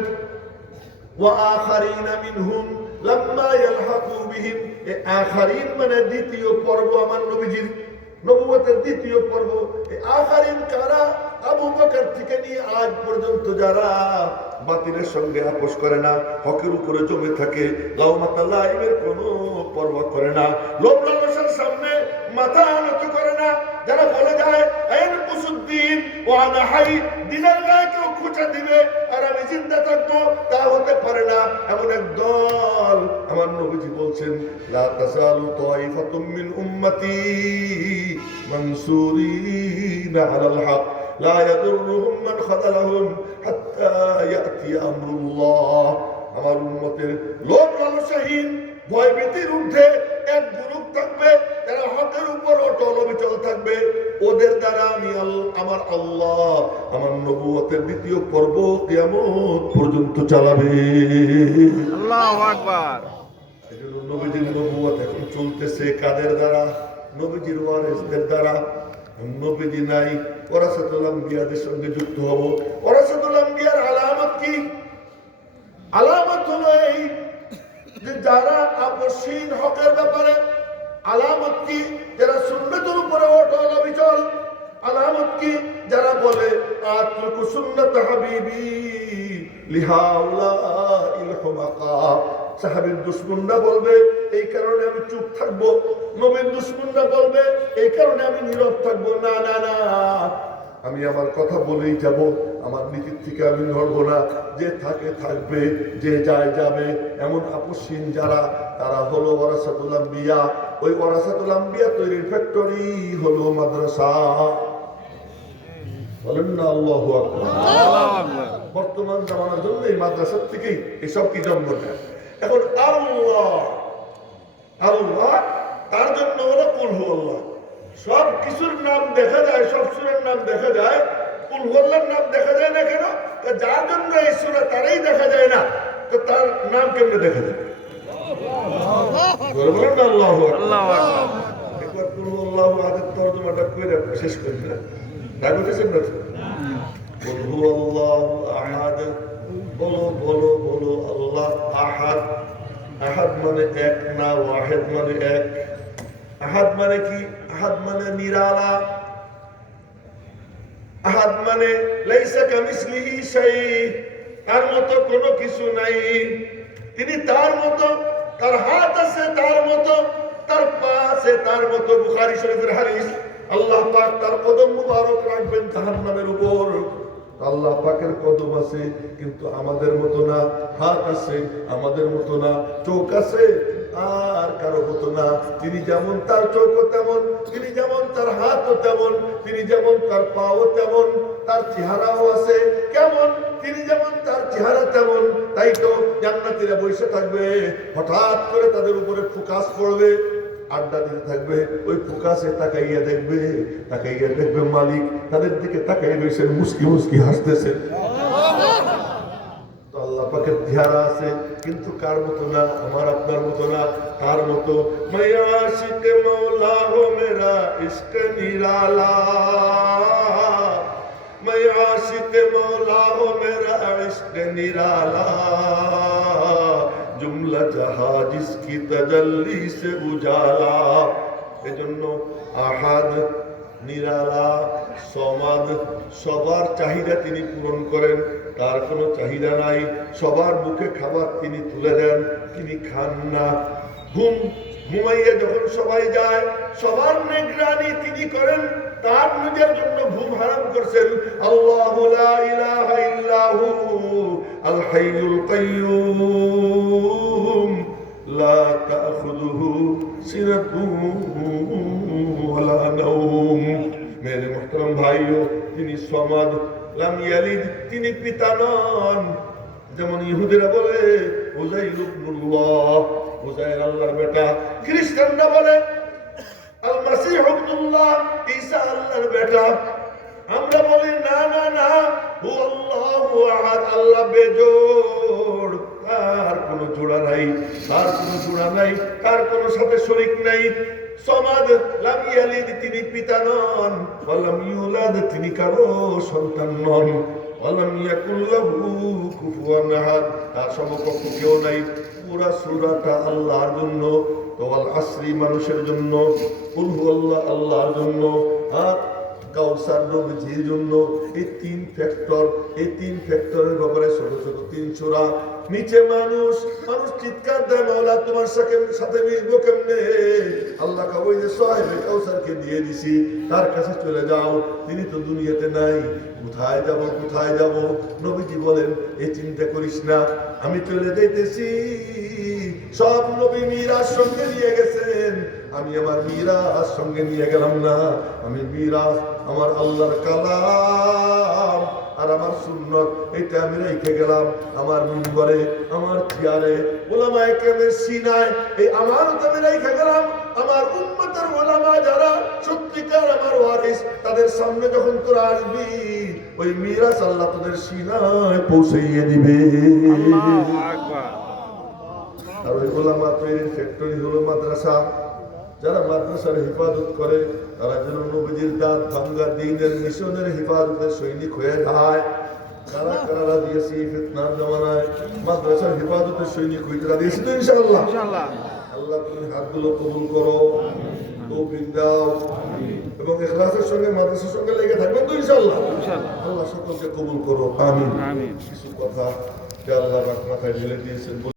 ওয়া আখারিনা মিনহুম লাম্মা ইয়ালহাকু বিহিম। এই আখারিন মানে দ্বিতীয় পর্ব, আমার নবীজির নবুয়তের দ্বিতীয় পর্ব। এই আখারিন কারা? আবু বকর থেকে নিয়ে আজ পর্যন্ত যারা বাতিলের সঙ্গে আপোষ করে না, হকের উপরে জমে থাকে, লাউমাতাল লাইমের কোনো পরোয়া করে না, লোভ লালসার সামনে মাথা নত করে না, যারা বলে যায় আইন কুসুদ্দিন ও আনা হাই, দিনের গায়ে কেউ খুঁচা দিবে আর আমি জিন্দা থাকবো, তা হতে পারে না, এমন এক দল। আমার নবীজি বলছেন, লা তাসালু তাইফাতুম মিন উম্মতি মানসুরিনা আলাল হক লা ইয়াদুররুহুম মান খাযালাহুম হাত্তা ইয়াতি আমরুল্লাহ। আমার উম্মতের লোভ লালসাহীন, ভয় ভীতির ঊর্ধ্বে এক গ্রুপ থাকবে, যারা হকের উপর অটল অবিচল থাকবে। ওদের দ্বারা আমি আমার আল্লাহ আমার নবুয়তের দ্বিতীয় পর্ব কিয়ামত পর্যন্ত চালাবে। আল্লাহু আকবার। এজন্য নবীজির নবুয়ত এখন চলতেছে কাদের দ্বারা? নবীজির ওয়ারিসদের দ্বারা। নবীজি নাই, ওরাসাতুল আম্বিয়াদের সঙ্গে যুক্ত হব। ওরাসাতুল আম্বিয়ার আলামত কি? আলামত হলো এই যে যারা আপসহীন হকের ব্যাপারে। আলামত কি? যারা সুন্নতের উপরে অটল অবিচল। আলামত কি? যারা বলে আতরুকু সুন্নাত হাবিবি লিহাউলাইল হুমাকা। সাহাবীর দুশমনরা বলবে এই কারণে আমি চুপ থাকবো, নবীর দুশমনরা বলবে এই কারণে আমি নীরব থাকবো। না না না, আমি আমার কথা বলেই যাব, আমার নীতির থেকে আমি নড়বো না। যে থাকে থাকবে, যে যায় যাবে। এমন আপসহীন যারা, তারা হলো ওয়ারাসাতুল আম্বিয়া। ওই ওয়ারাসাতুল আম্বিয়া তৈরির ফ্যাক্টরি হলো মাদ্রাসা। বলেন না আল্লাহু আকবার। বর্তমান জামানার জন্য এই মাদ্রাসার থেকেই এসব কি জন্ম নেয়। এখন আল্লাহ আল্লাহ তার জন্য হলো কুল হু আল্লাহ। সব কিছুর নাম দেখা যায়, সব সূরার নাম দেখা যায়, কুল হু আল্লাহর নাম দেখা যায় না কেন? যার জন্য এই সূরা তারই দেখা যায় না, তো তার নাম কেমনে দেখা যায়? বলেন না আল্লাহু আকবার। একবার কুল হু আল্লাহু আহাদের তরজমাটা করে শেষ করি না, রাগ হতেছেন না? কুল হু আল্লাহু আহাদ, বলো বলো বলো আল্লাহ আহাদ। আহাদ মানে এক না, ওয়াহিদ মানে এক। আহাদ মানে কি? আহাদ মানে নিরালা। আহাদ মানে লাইসা কামিসলিহি শাই, তার মতো কোনো কিছু নাই। তিনি তার মতো, তার হাত আছে তার মতো, তার পা আছে তার মতো। বুখারী শরীফের হাদিস। আল্লাহ পাক তার কদম মুবারক রাখবেন জাহান্নামের উপর। আল্লাহ পাকের কদম আছে, কিন্তু আমাদের মতো না। হাত আছে আমাদের মতো না, চোখ আছে আর কারো মতো না। তিনি যেমন তার চোখও তেমন, তিনি যেমন তার হাতও তেমন, তিনি যেমন তার পাও তেমন, তার চেহারাও আছে কেমন, তিনি যেমন তার চেহারা তেমন। তাই তো জান্নাতীরা বসে থাকবে, হঠাৎ করে তাদের উপরে ফোকাস পড়বে, আড্ডা দিতে থাকবে। ওই ফোকাসে তাকাইয়া দেখবে মালিক তাদের দিকে তাকাই রয়েছেন, মুস্কি মুস্কি হাসতেছেন। পাকের চেহারা আছে, কিন্তু কার মতো না, আমার আপনার মতো না, কার মতো। मैं आशिक मौला हो मेरा इश्क निराला, मैं आशिक मौला हो मेरा इश्क निराला, जुमला जहां जिसकी तजल्ली से उजाला। এজন্য আহাদ, নিরালা, সমাদ, সবার চাহিদা তিনি পূরণ করেন, তার কোনো চাহিদা নাই। সবার মুখে খাবার তিনি তুলে দেন, তিনি খান না। ঘুমাইয়ে যখন সবাই যায়, সবার নিগরানি তিনি করেন, তার নিজের জন্য ঘুম হারাম করছেন। আল্লাহু লা ইলাহা ইল্লাহু আল হাইয়ুল কাইয়্যুম লা তাখুযুহু সিনাতুন ওয়ালা নাওম। মেরে মুহতারাম ভাইও, তিনি সমাদ, লাম ইয়ালিদ, তিনি পিতা নন। যেমন ইহুদিরা বলে উযাইর ইবনুল্লাহ, উযাইর আল্লাহর বেটা। খ্রিস্টানরা বলে আল মাসীহ ইবনুল্লাহ, ঈসা আল্লাহর বেটা। আমরা বলি না না না, হু আল্লাহু আহাদ, আল্লাহ বেজোড়, তার কোনো জোড়া নাই, তার কোনো জোড়া নাই, তার কোনো সাথে শরীক নাই। সমাদ, লাম ইয়ালিদ, তিনি পিতা নন। ওয়ালাম ইউলাদ, তিনি কারো সন্তান নন। ওয়ালাম ইয়াকুল লাহু কুফুয়ান আহাদ, তার সমকক্ষ কেউ নাই। পুরা সূরাটা আল্লাহর জন্য, তো আল আসরি মানুষের জন্য, কুল হুয়াল্লাহ আল্লাহর জন্য, আর কাউসার নবীজির জন্য। এই তিন ফ্যাক্টর, এই তিন ফ্যাক্টরের ব্যাপারে ছোট ছোট 3 সূরা। নিচে মানুষ চিৎকার দেয়, মাওলা তোমার সাথে মিশবো কেমনে? আল্লাহ ওই যে সাহেব কাউসারকে দিয়ে দিছি, তার কাছে চলে যাও, তিনি তো দুনিয়াতে নাই, কোথায় যাব কোথায় যাব? নবীজি বলেন এই চিন্তা করিস না, আমি চলে যাইতেছি। সব নবী মিরাজ সঙ্গে নিয়ে গেছেন, আমি আমার মিরাজ সঙ্গে নিয়ে গেলাম না। আমি মিরাজ, আমার আল্লাহর কালাম আর আমার সুন্নত, এটা আমি রেখে গেলাম আমার মিম্বরে, আমার চেয়ারে, ওলামায়ে কেরামের সিনায়, এই আমানত আমি রেখে গেলাম। আমার উম্মতের ওলামা যারা সত্যিকার আমার ওয়ারিস, তাদের সামনে যখন তোরা আসবি, ওই মিরাজ আল্লাহ তোদের সিনায় পৌঁছাইয়ে দিবে। আল্লাহু আকবার। আর ওই ওলামা তৈরির ফ্যাক্টরি হলো মাদ্রাসা। যারা মাদ্রাসার হেফাজত করে, তারা যেন নবীজির দাঁত ভাঙ্গা দ্বীনের মিশনের হেফাজতের সৈনিক হয়ে যায়। কারা কারা রাজি আছি ফিতনার জামানায় মাদ্রাসার হেফাজতের সৈনিক হইতে রাজি আছি তো ইনশাআল্লাহ? ইনশাআল্লাহ। আল্লাহ তুমি হাতগুলো কবুল করো, তৌফিক দাও, এবং ইখলাসের সঙ্গে মাদ্রাসার সঙ্গে লেগে থাকবেন তো ইনশাআল্লাহ? ইনশাআল্লাহ। আল্লাহ সকলকে কবুল করো, আমিন। আমিন। কিছু কথা যে আল্লাহ মাথায় ঢেলে দিয়েছেন।